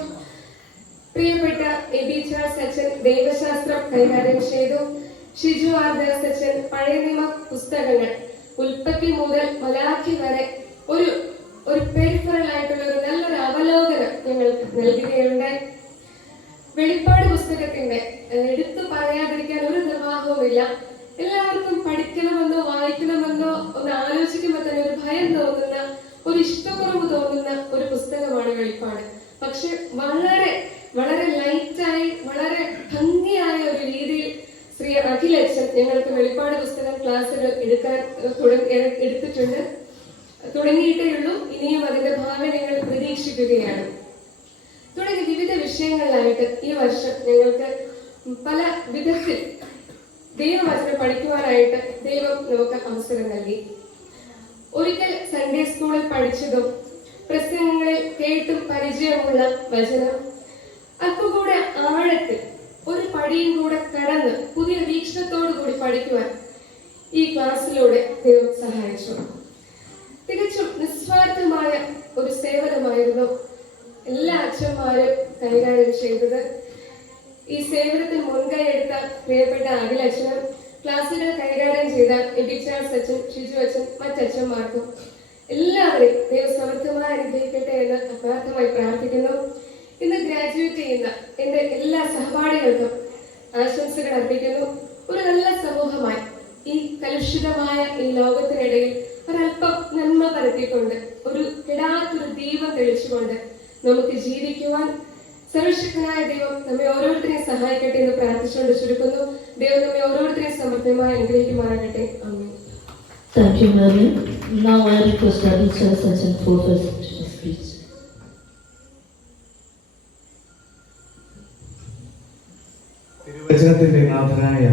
പ്രിയപ്പെട്ട എബി ചാൾസ് അച്ഛൻ ദൈവശാസ്ത്രം കൈകാര്യം ചെയ്തു. ഷിജു ആർ ദാസ് അച്ഛൻ പഴയ നിയമ പുസ്തകങ്ങൾ ഉൽപ്പത്തി മുതൽ മലാഖി വരെ ഒരു പെരിഫറൽ ആയിട്ടുള്ള ഒരു നല്ലൊരു അവലോകനം ഞങ്ങൾക്ക് നൽകുകയുണ്ടായി. വെളിപ്പാട് പുസ്തകത്തിന്റെ എടുത്തു പറയാതിരിക്കാൻ ഒരു നിർവാഹവുമില്ല. എല്ലാവർക്കും പഠിക്കണമെന്നോ വായിക്കണമെന്നോ ഒന്ന് ആലോചിക്കുമ്പോൾ തന്നെ ഒരു ഭയം തോന്നുന്ന, ഒരു ഇഷ്ടക്കുറവ് തോന്നുന്ന ഒരു പുസ്തകമാണ് വെളിപ്പാട്. പക്ഷെ വളരെ വളരെ ലൈറ്റായി, വളരെ ഭംഗിയായ ഒരു രീതിയിൽ ശ്രീ അഖിൽ അച്ഛൻ ഞങ്ങൾക്ക് വെളിപ്പാട് പുസ്തകം ക്ലാസ്സുകൾ എടുക്കാൻ എടുത്തിട്ടുണ്ട്. തുടങ്ങിയിട്ടേ ഉള്ളൂ. ഇനിയും അതിന്റെ ഭാവി ഞങ്ങൾ പ്രതീക്ഷിക്കുകയാണ്. തുടങ്ങി വിവിധ വിഷയങ്ങളിലായിട്ട് ഈ വർഷം ഞങ്ങൾക്ക് പല വിധത്തിൽ ദൈവവചനം പഠിക്കുവാനായിട്ട് ദൈവം നമുക്ക് അവസരം നൽകി. ഒരിക്കൽ സൺഡേ സ്കൂളിൽ പഠിച്ചതും പ്രസംഗങ്ങളിൽ കേട്ടും പരിചയമുള്ള വചനം അല്പം കൂടെ ആഴത്തിൽ ഒരു പടിയും കൂടെ കടന്ന് പുതിയ വീക്ഷണത്തോടു കൂടി പഠിക്കുവാൻ ഈ ക്ലാസ്സിലൂടെ ദൈവം സഹായിച്ചു. തികച്ചും നിസ്വാർത്ഥമായ ഒരു സേവനമായിരുന്നു എല്ലാ അച്ഛന്മാരും കൈകാര്യം ചെയ്തത്. ഈ സേവനത്തിൽ മുൻകൈ എടുത്ത പ്രിയപ്പെട്ട അഖിൽ അച്ഛനും ക്ലാസ്സുകൾ കൈകാര്യം ചെയ്ത എബി ചാൾസ് അച്ഛൻ, ഷിജു അച്ഛൻ, മറ്റച്ഛന്മാർക്കും എല്ലാവരെയും ദൈവം സമർത്ഥമായി അനുഗ്രഹിക്കട്ടെ എന്ന് ആത്മാർത്ഥമായി പ്രാർത്ഥിക്കുന്നു. ഇന്ന് ഗ്രാജുവേറ്റ് ചെയ്യുന്ന എന്റെ എല്ലാ സഹപാഠികൾക്കും ആശംസകൾ അർപ്പിക്കുന്നു. ഒരു നല്ല സമൂഹമായി ഈ കലുഷിതമായ ഈ ലോകത്തിനിടയിൽ ഒരല്പം നന്മ പരത്തിക്കൊണ്ട്, ഒരു കിടാത്തൊരു ദീപം തെളിച്ചുകൊണ്ട് നമുക്ക് ജീവിക്കുവാൻ സർവശക്തനായ ദൈവം നമ്മെ ഓരോരുത്തരെയും സഹായിക്കട്ടെ എന്ന് പ്രാർത്ഥിച്ചുകൊണ്ട് ചുരുക്കുന്നു. ദൈവം നമ്മെ ഓരോരുത്തരെയും സമർത്ഥമായി അനുഗ്രഹിക്കുമാറാകട്ടെ. ആമേൻ. Thank you, Mary. Now I request our teachers and professors to speak. തിരുവചനത്തിന്റെ നാഥനായ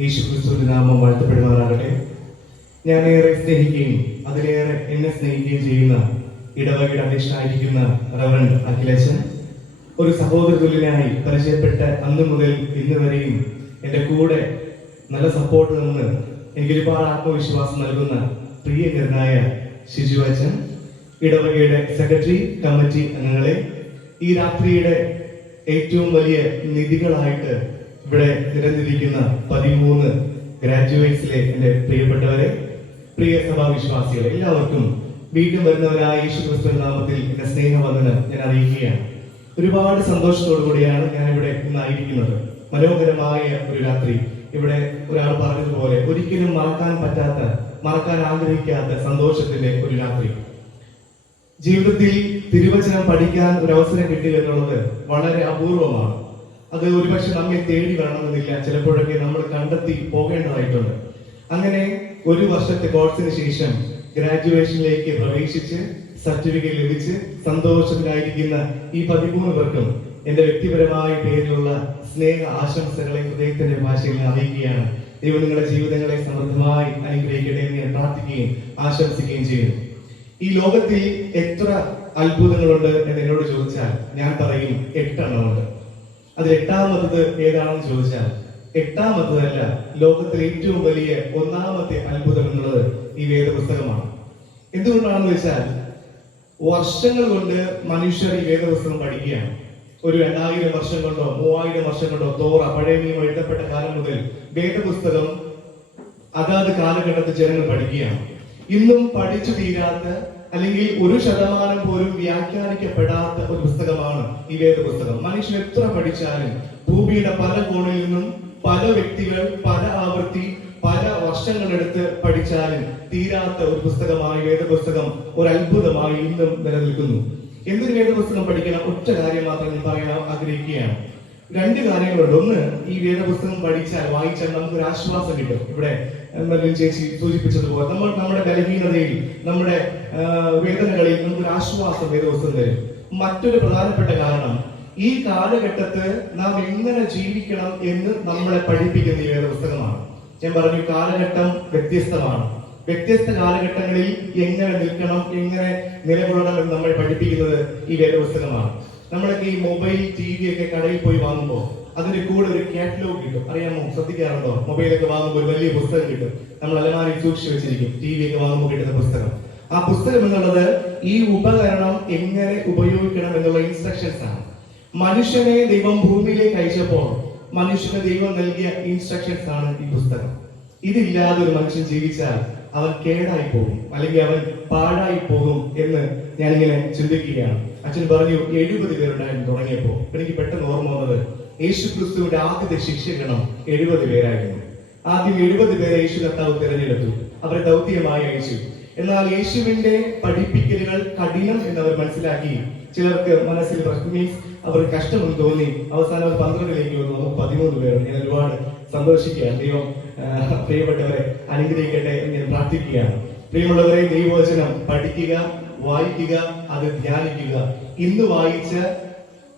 യേശുക്രിസ്തുവിന്റെ നാമം വാഴ്ത്തപ്പെടുമാറാകട്ടെ. ഞാൻ ഏറെ സ്നേഹിക്കുകയും അതിലേറെ എന്നെ സ്നേഹിക്കുകയും ചെയ്യുന്ന ഇടവകയുടെ അധ്യക്ഷനായിരിക്കുന്ന റവറൻഡ് അഖിലച്ചൻ, ഒരു സഹോദര തുല്യനായി പരിചയപ്പെട്ട അന്ന് മുതൽ ഇന്ന് വരെയും എന്റെ കൂടെ നല്ല സപ്പോർട്ട് നിന്ന് എനിക്ക് ഒരുപാട് ആത്മവിശ്വാസം നൽകുന്ന പ്രിയങ്കരനായ ഷിജു അച്ഛൻ, ഇടവകയുടെ സെക്രട്ടറി, കമ്മിറ്റി അംഗങ്ങളെ, ഈ രാത്രിയുടെ ഏറ്റവും വലിയ നിധികളായിട്ട് ഇവിടെ നിരന്നിരിക്കുന്ന 13 ഗ്രാജുവേറ്റ്സിലെ എന്റെ പ്രിയപ്പെട്ടവരെ, പ്രിയ സഭാവിശ്വാസികളെ, എല്ലാവർക്കും വീണ്ടും വരുന്നവരായ യേശുക്രിസ്തുവിന്റെ നാമത്തിൽ എന്റെ സ്നേഹവന്ദനം ഞാൻ അറിയിക്കുകയാണ്. ഒരുപാട് സന്തോഷത്തോടു കൂടിയാണ് ഞാൻ ഇവിടെ ഇന്നായിരിക്കുന്നത്. മനോഹരമായ ഒരു രാത്രി. ഇവിടെ ഒരാൾ പറഞ്ഞതുപോലെ ഒരിക്കലും മറക്കാൻ പറ്റാത്ത, മറക്കാൻ ആഗ്രഹിക്കാത്ത സന്തോഷത്തിന്റെ ഒരു രാത്രി. ജീവിതത്തിൽ തിരുവചനം പഠിക്കാൻ ഒരു അവസരം കിട്ടുക എന്നുള്ളത് വളരെ അപൂർവമാണ്. അത് ഒരുപക്ഷെ നമ്മെ തേടി വരണമെന്നില്ല, ചിലപ്പോഴൊക്കെ നമ്മൾ കണ്ടെത്തി പോകേണ്ടതായിട്ടുണ്ട്. അങ്ങനെ ഒരു വർഷത്തെ കോഴ്സിന് ശേഷം ഗ്രാജുവേഷനിലേക്ക് പ്രവേശിച്ച് സർട്ടിഫിക്കറ്റ് ലഭിച്ച് സന്തോഷത്തിലായിരിക്കുന്ന ഈ 13 പേർക്കും എന്റെ വ്യക്തിപരമായ പേരിലുള്ള സ്നേഹ ആശംസകളെ ഹൃദയത്തിന്റെ ഭാഷയിൽ അറിയിക്കുകയാണ്. ദൈവം നിങ്ങളുടെ ജീവിതങ്ങളെ സമൃദ്ധമായി അനുഗ്രഹിക്കട്ടെ എന്ന് ഞാൻ പ്രാർത്ഥിക്കുകയും ആശംസിക്കുകയും ചെയ്യുന്നു. ഈ ലോകത്തിൽ എത്ര അത്ഭുതങ്ങളുണ്ട് എന്ന് എന്നോട് ചോദിച്ചാൽ ഞാൻ പറയും 8 എണ്ണമുണ്ട്. അതിൽ 8ാമത്തത് ഏതാണെന്ന് ചോദിച്ചാൽ 8ാമത്തതല്ല, ലോകത്തിലെ ഏറ്റവും വലിയ 1ാമത്തെ അത്ഭുതം എന്നുള്ളത് ഈ വേദപുസ്തകമാണ്. എന്തുകൊണ്ടാണെന്ന് വെച്ചാൽ വർഷങ്ങൾ കൊണ്ട് മനുഷ്യർ ഈ വേദപുസ്തകം പഠിക്കുകയാണ്. ഒരു 2000 വർഷം കൊണ്ടോ 3000 വർഷം കൊണ്ടോ തോറ, പഴയ നിയമം എഴുതപ്പെട്ട കാലം മുതൽ വേദപുസ്തകം അതാത് കാലഘട്ടത്തിൽ ജനങ്ങൾ പഠിക്കുകയാണ്. ഇന്നും പഠിച്ചു തീരാത്ത, അല്ലെങ്കിൽ 1% പോലും വ്യാഖ്യാനിക്കപ്പെടാത്ത ഒരു പുസ്തകമാണ് ഈ വേദപുസ്തകം. മനുഷ്യൻ എത്ര പഠിച്ചാലും ഭൂമിയുടെ പല കോണിൽ നിന്നും പല വ്യക്തികൾ പല ആവർത്തി പല വർഷങ്ങളെടുത്ത് പഠിച്ചാലും തീരാത്ത ഒരു പുസ്തകമായി വേദപുസ്തകം ഒരു അത്ഭുതമായി ഇന്നും നിലനിൽക്കുന്നു. എന്തൊരു വേദപുസ്തകം പഠിക്കണം? ഒറ്റ കാര്യം മാത്രം ഞാൻ പറയാൻ ആഗ്രഹിക്കുകയാണ്. 2 കാര്യങ്ങളുണ്ട്. ഒന്ന്, ഈ വേദപുസ്തകം പഠിച്ചാൽ, വായിച്ചാൽ നമുക്കൊരു ആശ്വാസം കിട്ടും. ഇവിടെ ചേച്ചി സൂചിപ്പിച്ചതുപോലെ നമ്മുടെ ബലഹീനതയിൽ, നമ്മുടെ വേദനകളിൽ നമുക്കൊരു ആശ്വാസം വേദപുസ്തകം തരും. മറ്റൊരു പ്രധാനപ്പെട്ട കാരണം, ഈ കാലഘട്ടത്ത് നാം എങ്ങനെ ജീവിക്കണം എന്ന് നമ്മളെ പഠിപ്പിക്കുന്ന ഈ വേദപുസ്തകമാണ്. ഞാൻ പറഞ്ഞു, കാലഘട്ടം വ്യത്യസ്തമാണ്. വ്യത്യസ്ത കാലഘട്ടങ്ങളിൽ എങ്ങനെ നിൽക്കണം, എങ്ങനെ നിലകൊള്ളണം എന്ന് നമ്മളെ പഠിപ്പിക്കുന്നത് ഈ വേദപുസ്തകമാണ്. നമ്മളൊക്കെ ഈ മൊബൈൽ, TV ഒക്കെ കടയിൽ പോയി വാങ്ങുമ്പോൾ അതിന്റെ കൂടെ ഒരു കാറ്റലോഗ് കിട്ടും. അറിയാമോ? ശ്രദ്ധിക്കാറുണ്ടോ? മൊബൈലൊക്കെ വാങ്ങുമ്പോൾ ഒരു വലിയ പുസ്തകം കിട്ടും. നമ്മൾ അലമാരയിൽ സൂക്ഷിച്ചു വെച്ചിരിക്കും. TV ഒക്കെ വാങ്ങുമ്പോൾ കിട്ടുന്ന പുസ്തകം. ആ പുസ്തകം എന്നുള്ളത് ഈ ഉപകരണം എങ്ങനെ ഉപയോഗിക്കണം എന്നുള്ള ഇൻസ്ട്രക്ഷൻസ് ആണ്. മനുഷ്യനെ ദൈവം ഭൂമിയിലേക്ക് അയച്ചപ്പോൾ മനുഷ്യന് ദൈവം നൽകിയ ഇൻസ്ട്രക്ഷൻസ് ആണ് ഈ പുസ്തകം. ഇതില്ലാതെ ഒരു മനുഷ്യൻ ജീവിച്ചാൽ അവൻ കേടായി പോകും, അല്ലെങ്കിൽ അവൻ പാഴായി പോകും എന്ന് ഞാനിങ്ങനെ ചിന്തിക്കുകയാണ്. അച്ഛൻ പറഞ്ഞു 70 പേരുണ്ടായിരുന്നു തുടങ്ങിയപ്പോ. എനിക്ക് പെട്ടെന്ന് ഓർമ്മ വന്നത് യേശു ക്രിസ്തുവിന്റെ ആദ്യത്തെ ശിഷ്യഗണം 70 പേരായിരുന്നു. ആദ്യം 70 പേരെ യേശു കർത്താവ് തിരഞ്ഞെടുത്തു, അവരെ ദൗത്യമായി അയച്ചു. എന്നാൽ യേശുവിന്റെ പഠിപ്പിക്കലുകൾ കഠിനം എന്നവർ മനസ്സിലാക്കി. ചിലർക്ക് മനസ്സിൽ മീൻസ് അവർക്ക് കഷ്ടമെന്ന് തോന്നി. അവസാനം 12ലേക്ക് വന്നു. നമുക്ക് 13 പേരുണ്ട്. ഞാൻ ഒരുപാട് സന്തോഷിക്കുകയാണ്. ദൈവം പ്രിയപ്പെട്ടവരെ അനുഗ്രഹിക്കട്ടെ എന്ന് ഞാൻ പ്രാർത്ഥിക്കുകയാണ്. പ്രിയമുള്ളവരെ, ദൈവവചനം പഠിക്കുക, വായിക്കുക, അത് ധ്യാനിക്കുക.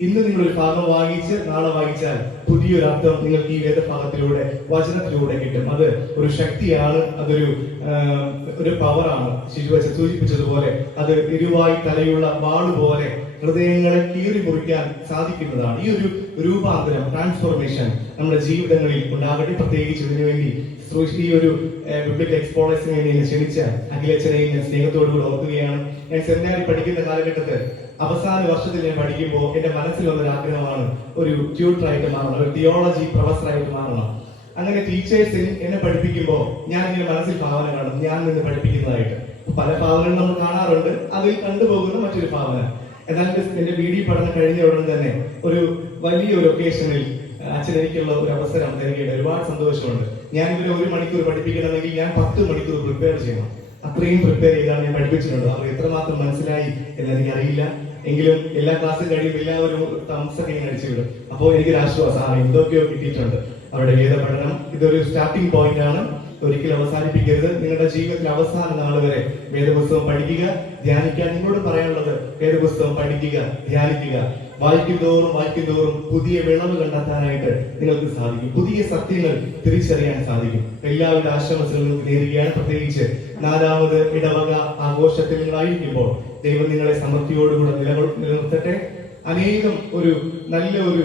ഇന്ന് നിങ്ങളൊരു ഭാഗം വായിച്ച് നാളെ വായിച്ചാൽ പുതിയൊരു അർത്ഥം നിങ്ങൾക്ക് ഈ വേദഭാഗത്തിലൂടെ, വചനത്തിലൂടെ കിട്ടും. അത് ഒരു ശക്തിയാണ്, അതൊരു പവറാണ്. ശിശുവച്ച സൂചിപ്പിച്ചതുപോലെ അത് ഇരുവായി തലയുള്ള വാളുപോലെ ഹൃദയങ്ങളെ കീറി മുറിക്കാൻ സാധിക്കുന്നതാണ്. ഈ ഒരു രൂപാന്തരം, ട്രാൻസ്ഫോർമേഷൻ നമ്മുടെ ജീവിതങ്ങളിൽ ഉണ്ടാകട്ടെ. പ്രത്യേകിച്ച് ഇതിനുവേണ്ടി ഈ ഒരു ബിബ്ലിക്കൽ എക്സ്പ്ലോറേഷന് വേണ്ടി എന്നെ ക്ഷണിച്ച അഖിലച്ചനെയും ഞാൻ സ്നേഹത്തോടുകൂടി ഓർക്കുകയാണ്. ഞാൻ സെമിനാറിൽ പഠിക്കുന്ന കാലഘട്ടത്തിൽ അവസാന വർഷത്തിൽ ഞാൻ പഠിക്കുമ്പോൾ എന്റെ മനസ്സിൽ വന്നൊരു ആഗ്രഹമാണ് ഒരു ട്യൂട്ടറായിട്ട് മാറണം, ഒരു തിയോളജി പ്രൊഫസറായിട്ട് മാറണം. അങ്ങനെ ടീച്ചേഴ്സ് എന്നെ പഠിപ്പിക്കുമ്പോൾ ഞാൻ ഇങ്ങനെ മനസ്സിൽ ഭാവന കാണും, ഞാൻ നിന്ന് പഠിപ്പിക്കുന്നതായിട്ട്. പല ഭാവനകളും നമ്മൾ കാണാറുണ്ട്, അതിൽ കണ്ടുപോകുന്ന മറ്റൊരു ഭാവന. എന്നാൽ എന്റെ BD പഠനം കഴിഞ്ഞ ഉടൻ തന്നെ ഒരു വലിയൊരു ഒക്കേഷനിൽ അച്ഛൻ എനിക്കുള്ള ഒരു അവസരം തരികയുടെ ഒരുപാട് സന്തോഷമുണ്ട്. ഞാൻ ഇവരെ 1 മണിക്കൂർ പഠിപ്പിക്കണമെങ്കിൽ ഞാൻ 10 മണിക്കൂർ പ്രിപ്പയർ ചെയ്യണം. അത്രയും പ്രിപ്പയർ ചെയ്താണ് ഞാൻ പഠിപ്പിച്ചിട്ടുണ്ട്. അവർ എത്രമാത്രം മനസ്സിലായി എന്ന് എനിക്കറിയില്ല. എങ്കിലും എല്ലാ ക്ലാസ്സും കഴിയുമ്പോൾ എല്ലാവരും തംസൊക്കെ അടിച്ചു വിടും. അപ്പോൾ എനിക്കൊരു ആശ്വാസമാണ്, എന്തൊക്കെയോ കിട്ടിയിട്ടുണ്ട്. അവരുടെ വേദപഠനം ഇതൊരു സ്റ്റാർട്ടിംഗ് പോയിന്റ് ആണ്, ഒരിക്കലും അവസാനിപ്പിക്കരുത്. നിങ്ങളുടെ ജീവിതത്തിൽ അവസാന നാൾ വരെ വേദപുസ്തകം പഠിക്കുക, ധ്യാനിക്കുക. നിങ്ങളോട് പറയാനുള്ളത് വേദപുസ്തകം പഠിക്കുക, ധ്യാനിക്കുക. വായിക്കും തോറും പുതിയ വിളവ് കണ്ടെത്താനായിട്ട് നിങ്ങൾക്ക് സാധിക്കും, പുതിയ സത്യങ്ങൾ തിരിച്ചറിയാൻ സാധിക്കും. എല്ലാവരുടെ ആശംസകളും നേരുകയാണ്. പ്രത്യേകിച്ച് 4ാമത് ഇടവക ആഘോഷത്തിൽ നിങ്ങളായിരിക്കുമ്പോൾ ദൈവം നിങ്ങളെ സമൃദ്ധിയോടുകൂടെ നിലനിർത്തട്ടെ. അനേകം നല്ല ഒരു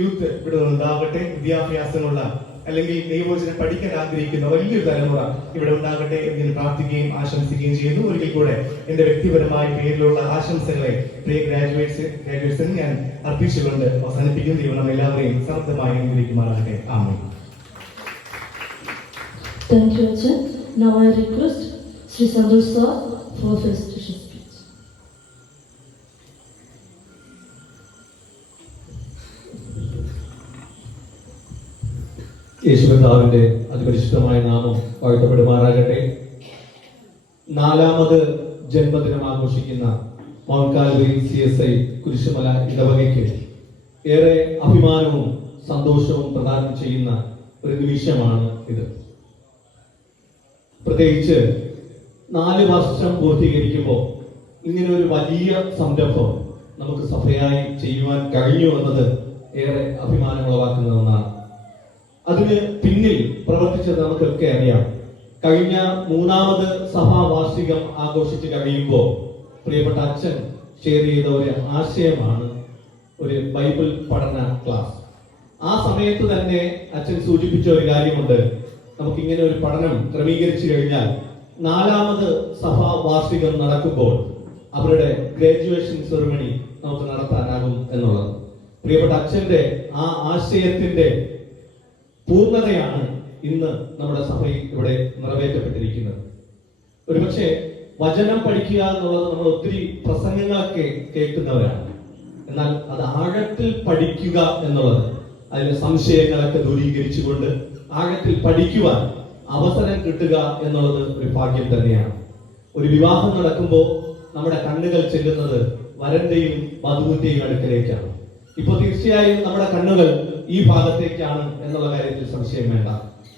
യൂത്ത് ഇവിടെ ഉണ്ടാകട്ടെ. വിദ്യാഭ്യാസമുള്ള അല്ലെങ്കിൽ ദൈവവചനം പഠിക്കാൻ ആഗ്രഹിക്കുന്ന വലിയൊരു തലമുറ ഇവിടെ ഉണ്ടാകട്ടെ എന്ന് ഞാൻ പ്രാർത്ഥിക്കുകയും ആശംസിക്കുകയും ചെയ്യുന്നു. ഒരിക്കൽ കൂടെ എന്റെ വ്യക്തിപരമായ പേരിലുള്ള ആശംസകളെ പ്രിയ ഗ്രാജുവേറ്റ്സിന് ഞാൻ അർപ്പിച്ചുകൊണ്ട് അവസാനിപ്പിക്കുന്നു. ദൈവം നമ്മെ എല്ലാവരെയും സമൃദ്ധമായി അനുഗ്രഹിക്കുമാറാകട്ടെ. ആമേൻ. Thank you, Achan. Now I request Sri Sandhu Sir for felicitation speech. യേശുകർത്താവിന്റെ അതിപരിശുദ്ധമായ നാമം വാഴ്ത്തപ്പെടുമാറാകട്ടെ. 4ാമത് ജന്മദിനം ആഘോഷിക്കുന്ന മൗണ്ട് കാൽവറി CSI കുരിശുമല ഇടവകയ്ക്ക് ഏറെ അഭിമാനവും സന്തോഷവും പ്രദാനം ചെയ്യുന്ന ഒരു നിമിഷമാണ് ഇത്. പ്രത്യേകിച്ച് 4 വർഷം പൂർത്തീകരിക്കുമ്പോൾ ഇങ്ങനെ ഒരു വലിയ സംരംഭം നമുക്ക് സഭയായി ചെയ്യുവാൻ കഴിഞ്ഞു എന്നത് ഏറെ അഭിമാനമുളവാക്കുന്ന ഒന്നാണ്. അതിന് പിന്നിൽ പ്രവർത്തിച്ചത് നമുക്കൊക്കെ അറിയാം. കഴിഞ്ഞ 3ാമത് സഭാ വാർഷികം ആഘോഷിച്ച് കഴിയുമ്പോൾ പ്രിയപ്പെട്ട അച്ഛൻ ഷെയർ ചെയ്ത ഒരു ആശയമാണ് ഒരു ബൈബിൾ പഠന ക്ലാസ്. ആ സമയത്ത് തന്നെ അച്ഛൻ സൂചിപ്പിച്ച ഒരു കാര്യമുണ്ട്. നമുക്കിങ്ങനെ ഒരു പഠനം ക്രമീകരിച്ചു കഴിഞ്ഞാൽ 4ാമത് സഭാ വാർഷികം നടക്കുമ്പോൾ അവരുടെ ഗ്രാജുവേഷൻ സെറിമണി നമുക്ക് നടത്താനാകും എന്നുള്ളത്. പ്രിയപ്പെട്ട അച്ഛന്റെ ആ ആശയത്തിന്റെ പൂർണ്ണതയാണ് ഇന്ന് നമ്മുടെ സഭയിൽ ഇവിടെ നിറവേറ്റപ്പെട്ടിരിക്കുന്നത്. ഒരുപക്ഷെ വചനം പഠിക്കുക എന്നുള്ളത് നമ്മൾ ഒത്തിരി പ്രസംഗങ്ങളൊക്കെ കേൾക്കുന്നവരാണ്. എന്നാൽ അത് ആഴത്തിൽ പഠിക്കുക എന്നുള്ളത്, അതിന്റെ സംശയങ്ങളൊക്കെ ദൂരീകരിച്ചുകൊണ്ട് ആഴത്തിൽ പഠിക്കുവാൻ അവസരം കിട്ടുക എന്നുള്ളത് ഒരു ഭാഗ്യം തന്നെയാണ്. ഒരു വിവാഹം നടക്കുമ്പോൾ നമ്മുടെ കണ്ണുകൾ ചെല്ലുന്നത് വരന്റെയും വധുവിന്റെയും അടുക്കലേക്കാണ്. ഇപ്പൊ തീർച്ചയായും നമ്മുടെ കണ്ണുകൾ ഈ ഭാഗത്തേക്കാണ് എന്നുള്ള കാര്യത്തിൽ സംശയം വേണ്ട.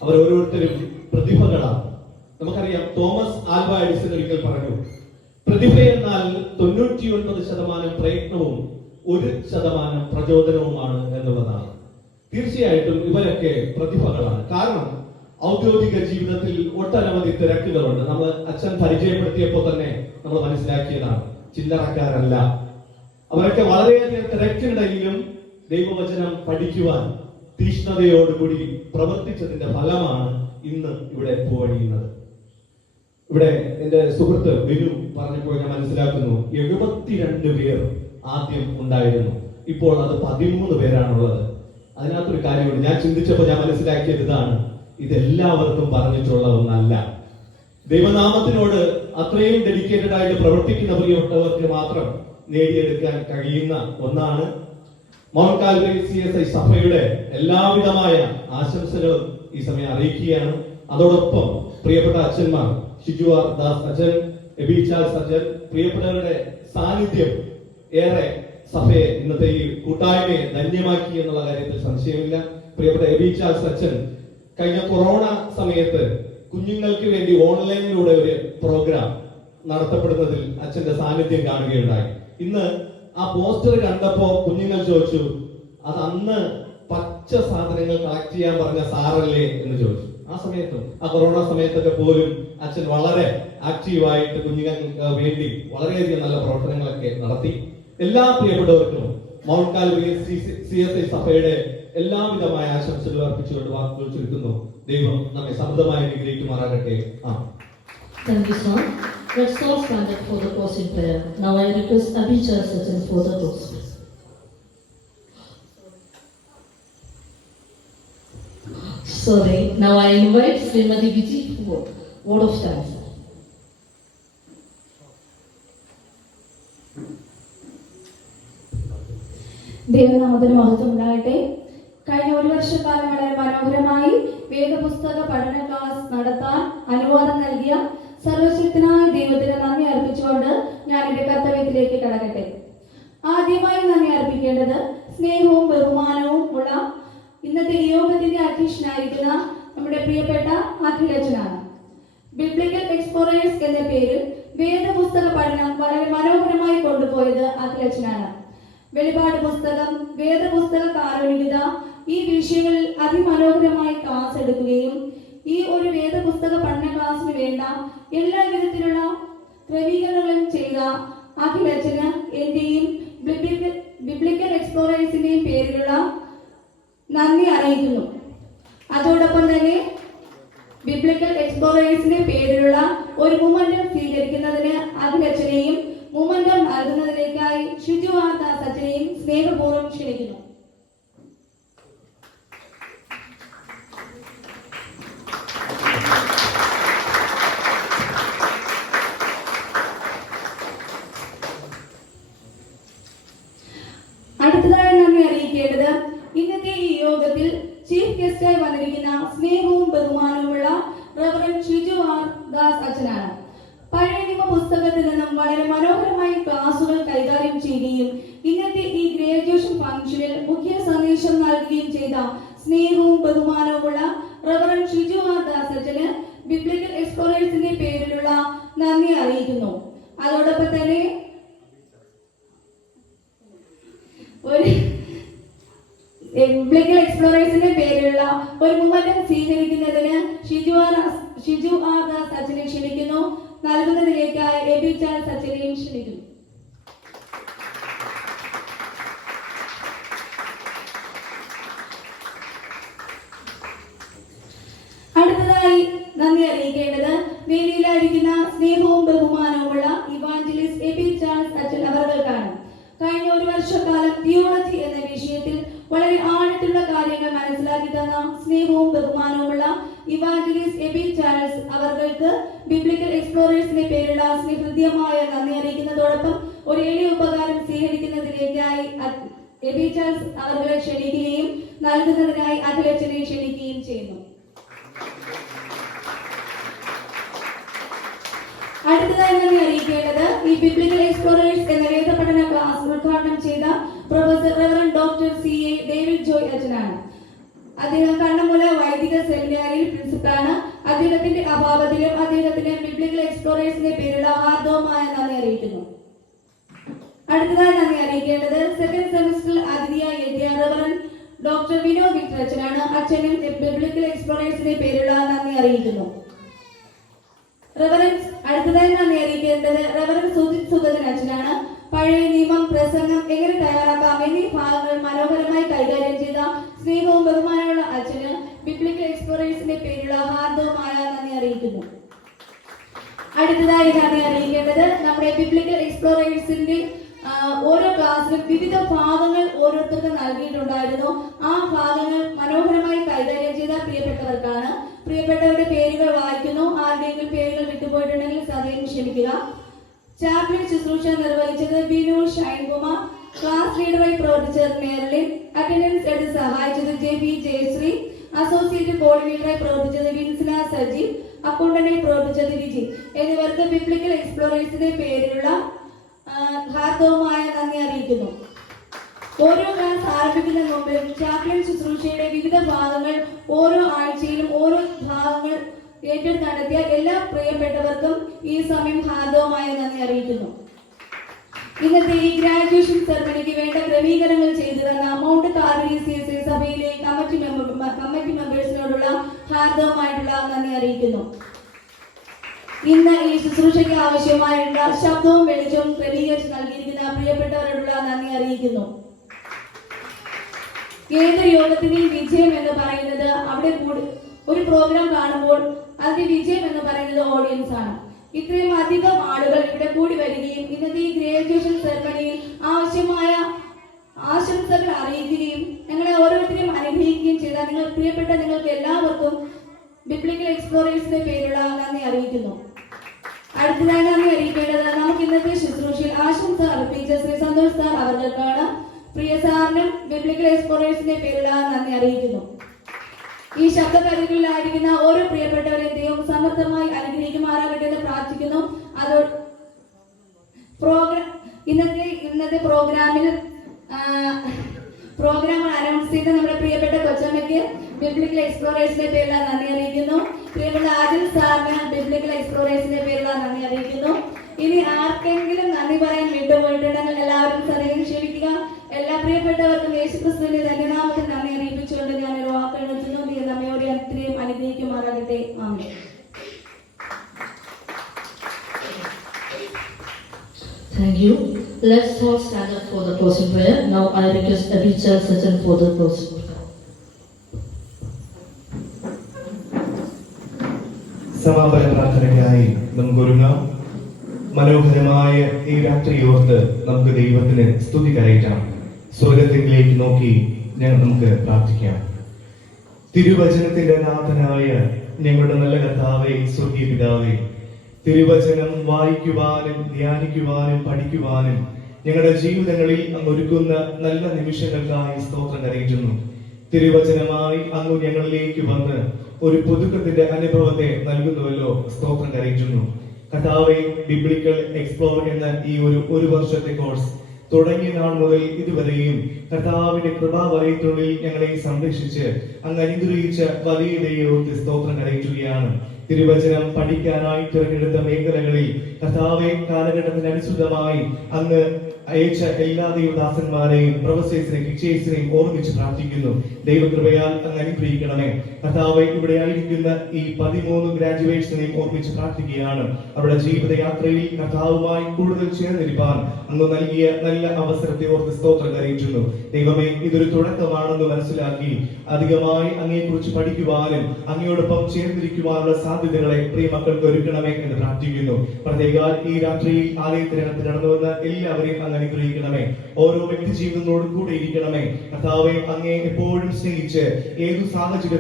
അവർ ഓരോരുത്തരും പ്രതിഭകളാണ്. നമുക്കറിയാം, തോമസ് ആൽവ എഡിസൺ ഒരിക്കൽ പറഞ്ഞു, പ്രതിഭ എന്നാൽ 99% പ്രയത്നവും 1% പ്രചോദനവുമാണ് എന്നുള്ളതാണ്. തീർച്ചയായിട്ടും ഇവരൊക്കെ പ്രതിഭകളാണ്. കാരണം ഔദ്യോഗിക ജീവിതത്തിൽ ഒട്ടനവധി തിരക്കുകളുണ്ട്. നമ്മൾ അച്ഛൻ പരിചയപ്പെടുത്തിയപ്പോൾ തന്നെ നമ്മൾ മനസ്സിലാക്കിയതാണ്, ചില്ലറക്കാരല്ല. അവരൊക്കെ വളരെയധികം തിരക്കിനിടയിലും ദൈവവചനം പഠിക്കുവാൻ തീഷ്ണതയോടുകൂടി പ്രവർത്തിച്ചതിന്റെ ഫലമാണ് ഇന്ന് ഇവിടെ പൂവണിയുന്നത്. ഇവിടെ എന്റെ സുഹൃത്ത് ബിനു പറഞ്ഞപ്പോൾ ഞാൻ മനസ്സിലാക്കുന്നു, 72 പേർ ആദ്യം ഉണ്ടായിരുന്നു, ഇപ്പോൾ അത് 13 പേരാണുള്ളത്. അതിനകത്തൊരു കാര്യമുണ്ട്, ഞാൻ ചിന്തിച്ചപ്പോൾ ഞാൻ മനസ്സിലാക്കിയത് ഇതാണ്, ഇതെല്ലാവർക്കും പറഞ്ഞിട്ടുള്ള ഒന്നല്ല. ദൈവനാമത്തിനോട് അത്രയും ഡെഡിക്കേറ്റഡ് ആയിട്ട് പ്രവർത്തിക്കുന്ന പ്രിയപ്പെട്ടവർക്ക് മാത്രം നേടിയെടുക്കാൻ കഴിയുന്ന ഒന്നാണ്. മൗണ്ട് കാൽവറി CSI സഭയുടെ എല്ലാവിധമായ ആശംസകളും ഈ സമയം അറിയിക്കുകയാണ്. അതോടൊപ്പം പ്രിയപ്പെട്ട അച്ഛന്മാർ ഷിജു ആർ ദാസ് അച്ഛൻ, എബി ചാൾസ് അച്ഛൻ, പ്രിയപ്പെട്ടവരുടെ സാന്നിധ്യം ഏറെ സഭയെ ഇന്നത്തെ ഈ കൂട്ടായ്മയെ ധന്യമാക്കി എന്നുള്ള കാര്യത്തിൽ സംശയമില്ല. പ്രിയപ്പെട്ട എബി ചാൾസ് അച്ഛൻ കഴിഞ്ഞ കൊറോണ സമയത്ത് കുഞ്ഞുങ്ങൾക്ക് വേണ്ടി ഓൺലൈനിലൂടെ ഒരു പ്രോഗ്രാം നടത്തപ്പെടുന്നതിൽ അച്ഛന്റെ സാന്നിധ്യം കാണുകയുണ്ടായി. ഇന്ന് ആ പോസ്റ്റർ കണ്ടപ്പോ കുഞ്ഞുങ്ങൾ ചോദിച്ചു, അത് അന്ന് പച്ച സാധനങ്ങൾ കളക്ട് ചെയ്യാൻ പറഞ്ഞ സാറല്ലേ എന്ന് ചോദിച്ചു. ആ സമയത്തും ആ കൊറോണ സമയത്തൊക്കെ പോലും അച്ഛൻ വളരെ ആക്റ്റീവായിട്ട് കുഞ്ഞുങ്ങൾക്ക് വേണ്ടി വളരെയധികം നല്ല പ്രവർത്തനങ്ങളൊക്കെ നടത്തി. എല്ലാ പ്രിയപ്പെട്ടവർക്കും മൗണ്ട് കാൽവറി CSI സഭയുടെ എല്ലാവിധമായ ആശംസകൾ അർപ്പിച്ചുകൊണ്ട് വാക്കുകൾ ചുരുക്കുന്നു. ദൈവം നമ്മെ സമൃദ്ധമായി അനുഗ്രഹിക്കുമാറാകട്ടെ. Thank you, sir. Let's all stand up for the closing prayer. Now I request Abhijay Sachin for the gospel. Sorry, now I invite Srimati Viji for word of thanks. ദൈവനാമത്തിന് മഹത്വം ഉണ്ടാകട്ടെ. കഴിഞ്ഞ ഒരു വർഷക്കാലം വളരെ മനോഹരമായി വേദപുസ്തക പഠന ക്ലാസ് നടത്താൻ അനുവാദം നൽകിയ സർവശക്തനായ ദൈവത്തിന് നന്ദി അർപ്പിച്ചുകൊണ്ട് ഞാൻ എന്റെ കർത്തവ്യത്തിലേക്ക് കടക്കട്ടെ. ആദ്യമായി നന്ദി അർപ്പിക്കേണ്ടത് സ്നേഹവും ബഹുമാനവും ഉള്ള ഇന്നത്തെ യോഗത്തിന്റെ അധ്യക്ഷനായിരിക്കുന്ന നമ്മുടെ പ്രിയപ്പെട്ട അഖിലച്ചനാണ്. ബിബ്ലിക്കൽ എക്സ്പ്ലോറേഴ്സ് എന്ന പേരിൽ വേദപുസ്തക പഠനം വളരെ മനോഹരമായി കൊണ്ടുപോയത് അഖിലച്ചനാണ്. വെളിപാട് പുസ്തകം, വേദപുസ്തക കാരുണികത, ഈ വിഷയങ്ങളിൽ അതിമനോഹരമായി ക്ലാസ് എടുക്കുകയും ഈ ഒരു വേദപുസ്തക പഠന ക്ലാസ്സിന് വേണ്ട എല്ലാ വിധത്തിലുള്ള ക്രമീകരണങ്ങളും ചെയ്ത അഖിലച്ചന് എന്റെയും ബിബ്ലിക്കൽ എക്സ്പ്ലോറേഴ്സിന്റെയും പേരിലുള്ള നന്ദി അറിയിക്കുന്നു. അതോടൊപ്പം തന്നെ ബിബ്ലിക്കൽ എക്സ്പ്ലോറേഴ്സിന്റെ പേരിലുള്ള ഒരു മൊമെന്റം സ്വീകരിക്കുന്നതിന് അഖിലച്ചനെയും മൊമെന്റം നൽകുന്നതിലേക്കായി ഷിജു ആർ ദാസ് അച്ഛനെയും സ്നേഹപൂർവ്വം ക്ഷണിക്കുന്നു. അടുത്തതായി നന്ദി അറിയിക്കേണ്ടത് ഇന്നത്തെ ഈ യോഗത്തിൽ ചീഫ് ഗസ്റ്റായി വന്നിരിക്കുന്ന സ്നേഹവും ബഹുമാനവുമുള്ള റവറൻഡ് ഷിജു ആർ ദാസ് അച്ഛനാണ്. പഴയ നിയമ പുസ്തകത്തിൽ നിന്നും വളരെ മനോഹരമായി ക്ലാസുകൾ കൈകാര്യം ചെയ്യുകയും ഇന്നത്തെ ഈ ഗ്രാജുവേഷൻ ഫംഗ്ഷനിൽ മുഖ്യ സന്ദേശം നൽകുകയും ചെയ്ത സ്നേഹവും ബഹുമാനവുമുള്ള റവറൻഡ് ഷിജു ആർ ദാസ് അച്ഛന് ബിബ്ലിക്കൽ എക്സ്പ്ലോറേഴ്സിന്റെ പേരിലുള്ള നന്ദി അറിയിക്കുന്നു. അതോടൊപ്പം തന്നെ ബിബ്ലിക്കൽ എക്സ്പ്ലോറേഴ്സിന്റെ പേരിലുള്ള ഒരു മൊമെന്റം സ്വീകരിക്കുന്നതിന് ഷിജു ആർ ദാസ് അച്ഛനെ ക്ഷണിക്കുന്നു. നൽകുന്നതിലേക്കായി എബി ചാൾസ് അച്ഛനെയും ക്ഷണിക്കുന്നു. അടുത്തതായി നന്ദി അറിയിക്കേണ്ടത് വേദിയിലായിരിക്കുന്ന സ്നേഹവും ബഹുമാനവുമുള്ള ഇവാഞ്ചലിസ്റ്റ് എബി ചാൾസ് അച്ഛൻ അവർക്കാണ്. കഴിഞ്ഞ ഒരു വർഷക്കാലം തിയോളജി എന്ന വിഷയത്തിൽ വളരെ ആഴത്തിലുള്ള കാര്യങ്ങൾ മനസ്സിലാക്കി തന്ന സ്നേഹവും ബഹുമാനവുമുള്ള ഇവാഞ്ചലിസ്റ്റ് എബി ചാൾസ് അവർക്ക് ബിബ്ലിക്കൽ എക്സ്പ്ലോറേഴ്സിന്റെ പേരുള്ള സ്നേഹൃദ്യമായ നന്ദി അറിയിക്കുന്നതോടൊപ്പം ഒരു എളിയ ഉപകാരം സ്വീകരിക്കുന്നതിലേക്കായി എബി ചാൾസ് അവരെ ക്ഷണിക്കുകയും നൽകുന്നതിനായി അഖിലച്ചനെ ക്ഷണിക്കുകയും ചെയ്യുന്നു. അടുത്തതായി നന്ദി അറിയിക്കേണ്ടത് ഈ ബിബ്ലിക്കൽ എക്സ്പ്ലോറേഴ്സ് എന്ന വേദപഠന ക്ലാസ് ഉദ്ഘാടനം ചെയ്ത professor reverend doctor CA David Joy അച്ഛനാണ്. അദ്ദേഹം കണ്ണമുല വൈദിക സെമിനാരിയിൽ പ്രിൻസിപ്പലാണ്. അദ്ദേഹത്തിന്റെ അഭാവത്തിലും അദ്ദേഹത്തിന് ബിബ്ലിക്കൽ എക്സ്പ്ലോറേഴ്സിന്റെ പേരുള്ള ആർദ്രമായ നന്ദി അറിയിക്കുന്നു. അടുത്തതായി നന്ദി അറിയിക്കേണ്ടത് സെക്കൻഡ് സെമിസ്റ്ററിൽ അതിഥിയായി എത്തിയ റവറൻഡ് ഡോക്ടർ വിനോദ് വിക്ടർ അച്ഛനാണ്. അച്ഛനും ബിബ്ലിക്കൽ എക്സ്പ്ലോറേഴ്സിന്റെ പേരുള്ള നന്ദി അറിയിക്കുന്നു. അടുത്തതായി നന്ദി അറിയിക്കേണ്ടത് റെവറൻഡ് സുജിത് സുഗതൻ അച്ഛനാണ്. പഴയ നിയമം, പ്രസംഗം എങ്ങനെ തയ്യാറാക്കാം എന്നീ ഭാഗങ്ങൾ മനോഹരമായി കൈകാര്യം ചെയ്ത സ്നേഹവും ബഹുമാനമുള്ള അച്ഛന് ബിബ്ലിക്കൽ എക്സ്പ്ലോറേഴ്സിന്റെ പേരുള്ള ഹാർദവുമായ നന്ദി അറിയിക്കുന്നു. അടുത്തതായി നന്ദി അറിയിക്കേണ്ടത് നമ്മുടെ ബിബ്ലിക്കൽ എക്സ്പ്ലോറേഴ്സിന്റെ ഓരോ ക്ലാസ്സിലും വിവിധ ഭാഗങ്ങൾ ഓരോരുത്തർക്കും നൽകിയിട്ടുണ്ടായിരുന്നു. ആ ഭാഗങ്ങൾ മനോഹരമായി കൈകാര്യം ചെയ്ത പ്രിയപ്പെട്ടവർക്കാണ്. പ്രിയപ്പെട്ടവരുടെ പേരുകൾ വായിക്കുന്നു. ആരുടെയെങ്കിലും പേരുകൾ വിട്ടുപോയിട്ടുണ്ടെങ്കിൽ സദയം ക്ഷമിക്കുക. ചാപ്ലിൻ ശുശ്രൂഷ നിർവഹിച്ചത് ബിനു ഷൈൻകുമാർ. ക്ലാസ് ലീഡറായി പ്രവർത്തിച്ചത് മെർലിൻ. അറ്റൻഡൻസ് എടുത്ത് സഹായിച്ചത് JB ജയശ്രീ. അസോസിയേറ്റ് കോർഡിനേറ്ററായി പ്രവർത്തിച്ചത് വിൻസില സജി. അക്കൗണ്ടന്റായി പ്രവർത്തിച്ചത് വിജി. എന്നിവർക്ക് ബിബ്ലിക്കൽ എക്സ്പ്ലോറേഴ്സിന്റെ പേരിലുള്ള ഹാർദവുമായ നന്ദി അറിയിക്കുന്നു. ഓരോ ക്ലാസ് ആരംഭിക്കുന്ന മുമ്പ് ചാപ്ലിൻ ശുശ്രൂഷയുടെ വിവിധ ഭാഗങ്ങൾ ഓരോ ആഴ്ചയിലും ഓരോ ഭാഗങ്ങൾ ഏറ്റെടുത്ത് നടത്തിയ എല്ലാ പ്രിയപ്പെട്ടവർക്കും ഈ സമയം ഹാർദവുമായ നന്ദി അറിയിക്കുന്നു. ഇന്നത്തെ ഈ ഗ്രാജുവേഷൻ സെറമണിക്ക് വേണ്ട ക്രമീകരണങ്ങൾ ചെയ്തു തന്ന മൗണ്ട് കാർമലി CSA സഭയിലെ കമ്മിറ്റി മെമ്പേഴ്സിനോടുള്ള ഹാർദവുമായിട്ടുള്ള നന്ദി അറിയിക്കുന്നു. ഇന്ന് ഈ ശുശ്രൂഷയ്ക്ക് ആവശ്യമായുള്ള ശബ്ദവും വെളിച്ചവും ക്രമീകരിച്ച് നൽകിയിരിക്കുന്ന പ്രിയപ്പെട്ടവരോടുള്ള നന്ദി അറിയിക്കുന്നു. ഏത് യോഗത്തിന്റെയും വിജയം എന്ന് പറയുന്നത് അവിടെ ഒരു പ്രോഗ്രാം കാണുമ്പോൾ അതിന്റെ വിജയം എന്ന് പറയുന്നത് ഓഡിയൻസ് ആണ്. ഇത്രയും അധികം ആളുകൾ ഇവിടെ കൂടി വരികയും ഇന്നത്തെ ഈ ഗ്രാജുവേഷൻ സെറമണിയിൽ ആവശ്യമായ ആശംസകൾ അറിയിക്കുകയും ഞങ്ങളെ ഓരോരുത്തരെയും അനുഗ്രഹിക്കുകയും ചെയ്ത പ്രിയപ്പെട്ട നിങ്ങൾക്ക് എല്ലാവർക്കും ബിബ്ലിക്കൽ എക്സ്പ്ലോറേഴ്സിന്റെ പേരുള്ള നന്ദി അറിയിക്കുന്നു. അടുത്തതായി നന്ദി അറിയിക്കേണ്ടത് നമുക്ക് ഇന്നത്തെ ശുശ്രൂഷയിൽ ആശംസ അർപ്പിച്ച ശ്രീ സന്തോഷ് സാർ അവർക്കാണ്. പ്രിയ സാറിനും ബിബ്ലിക്കൽ എക്സ്പ്ലോറേഴ്സിന്റെ പേരുള്ള നന്ദി അറിയിക്കുന്നു. ഈ ശബ്ദപരിധികളിലായിരിക്കുന്ന ഓരോ പ്രിയപ്പെട്ടവരെയും ദൈവം സമർത്ഥമായി അനുഗ്രഹിക്കുമാറാകട്ടെ എന്ന് പ്രാർത്ഥിക്കുന്നു. ഇന്നത്തെ പ്രോഗ്രാം അനൗൺസ് ചെയ്ത നമ്മുടെ പ്രിയപ്പെട്ട കൊച്ചമ്മയ്ക്ക് ബിബ്ലിക്കൽ എക്സ്പ്ലോറേഴ്സിന്റെ പേരുള്ള നന്ദി അറിയിക്കുന്നു. പ്രിയപ്പെട്ട ആദിൽ സാറിന് ബിബ്ലിക്കൽ എക്സ്പ്ലോറേഴ്സിന്റെ പേരുള്ള നന്ദി അറിയിക്കുന്നു. ഇനി ആർക്കെങ്കിലും നന്ദി പറയാൻ വിട്ടുപോയിട്ടുണ്ടെങ്കിൽ എല്ലാവരും സദയം ക്ഷമിക്കുക. എല്ലാ പ്രിയപ്പെട്ടവർക്കും യേശുക്രിസ്തുവിന്റെ ധന്യനാമത്തിൽ നന്ദി അറിയിപ്പിച്ചുകൊണ്ട് ഞാൻ ഒരു വാക്ക് എഴുതുന്നു. നമ്മയോടെ അത്രയും അനുഗ്രഹിക്കുമാറാകട്ടെ. ആമേൻ. Thank you. Let's all stand up for the closing prayer. Now I request every church session for the closing prayer. സമാപന പ്രാർത്ഥനയ്ക്കായി നമുക്ക് ഒരുങ്ങാം. മനോഹരമായ ഈ രാത്രി ഓർത്ത് നമുക്ക് ദൈവത്തിന് സ്തുതി കരയറ്റാം. സ്വർഗത്തിലേക്ക് നോക്കി നമുക്ക് പ്രാർത്ഥിക്കാം. തിരുവചനത്തിന്റെ നാഥനായ ഞങ്ങളുടെ നല്ല കർത്താവേ, സ്വർഗീയ പിതാവേ, തിരുവചനം വായിക്കുവാനും ധ്യാനിക്കുവാനും പഠിക്കുവാനും ഞങ്ങളുടെ ജീവിതങ്ങളിൽ അങ്ങ് ഒരുക്കുന്ന നല്ല നിമിഷങ്ങൾക്കായി സ്തോത്രം കരയിക്കുന്നു. തിരുവചനമായി അങ്ങ് ഞങ്ങളിലേക്ക് വന്ന് ഒരു പുതുക്കത്തിന്റെ അനുഭവത്തെ നൽകുന്നുവല്ലോ, സ്തോത്രം കരയിക്കുന്നു. കർത്താവേ, ബിബ്ലിക്കൽ എക്സ്പ്ലോർ എന്ന ഈ ഒരു വർഷത്തെ കോഴ്സ് തുടങ്ങിയ നാൾ മുതൽ ഇതുവരെയും കർത്താവിന്റെ കൃപാവലയത്തിനുള്ളിൽ ഞങ്ങളെ സംരക്ഷിച്ച് അങ്ങ് അനുഗ്രഹിച്ച വലിയ ദൈവത്തെ സ്തോത്രം കരയിക്കുകയാണ്. തിരുവചനം പഠിക്കാനായി തിരഞ്ഞെടുത്ത മേഖലകളിൽ കർത്താവെ കാലഘട്ടത്തിനനുസൃതമായി അങ്ങ് അയച്ച എല്ലാ ദൈവദാസന്മാരെയും പ്രൊഫസേഴ്സിനെയും ടീച്ചേഴ്സിനെയും ഓർമ്മിച്ച് പ്രാർത്ഥിക്കുന്നു. ദൈവകൃപയാൽ അങ്ങ് അനുഗ്രഹിക്കണമേ. കർത്താവെ, ഇവിടെ ആയിരിക്കുന്ന ഈ 13 ഗ്രാജുവേഷനെയും ഓർമ്മിച്ച് പ്രാർത്ഥിക്കുകയാണ്. അവരുടെ ജീവിതയാത്രയിൽ കർത്താവുമായി കൂടുതൽ ചേർന്നിരിക്കാൻ അങ്ങ് നൽകിയ നല്ല അവസരത്തെ ഓർത്ത് സ്തോത്രം കരയിക്കുന്നു. ദൈവമേ, ഇതൊരു തുടക്കമാണെന്ന് മനസ്സിലാക്കി അധികമായി അങ്ങയെക്കുറിച്ച് പഠിക്കുവാനും അങ്ങയോടൊപ്പം ചേർന്നിരിക്കുവാനുള്ള സാധ്യതകളെ പ്രിയ മക്കൾക്ക് ഒരുക്കണമേ എന്ന് പ്രാർത്ഥിക്കുന്നു. പ്രത്യേക ഈ രാത്രിയിൽ ആലയത്തിനകത്ത് കടന്നുവന്ന എല്ലാവരെയും അങ്ങ് അനുഗ്രഹിക്കണമേ. ഓരോ വ്യക്തി ജീവിതത്തോടും കൂടെ ഇരിക്കണമേ. കർത്താവേ, അങ്ങയെ എപ്പോഴും സ്നേഹിച്ച് ഏതു സാഹചര്യം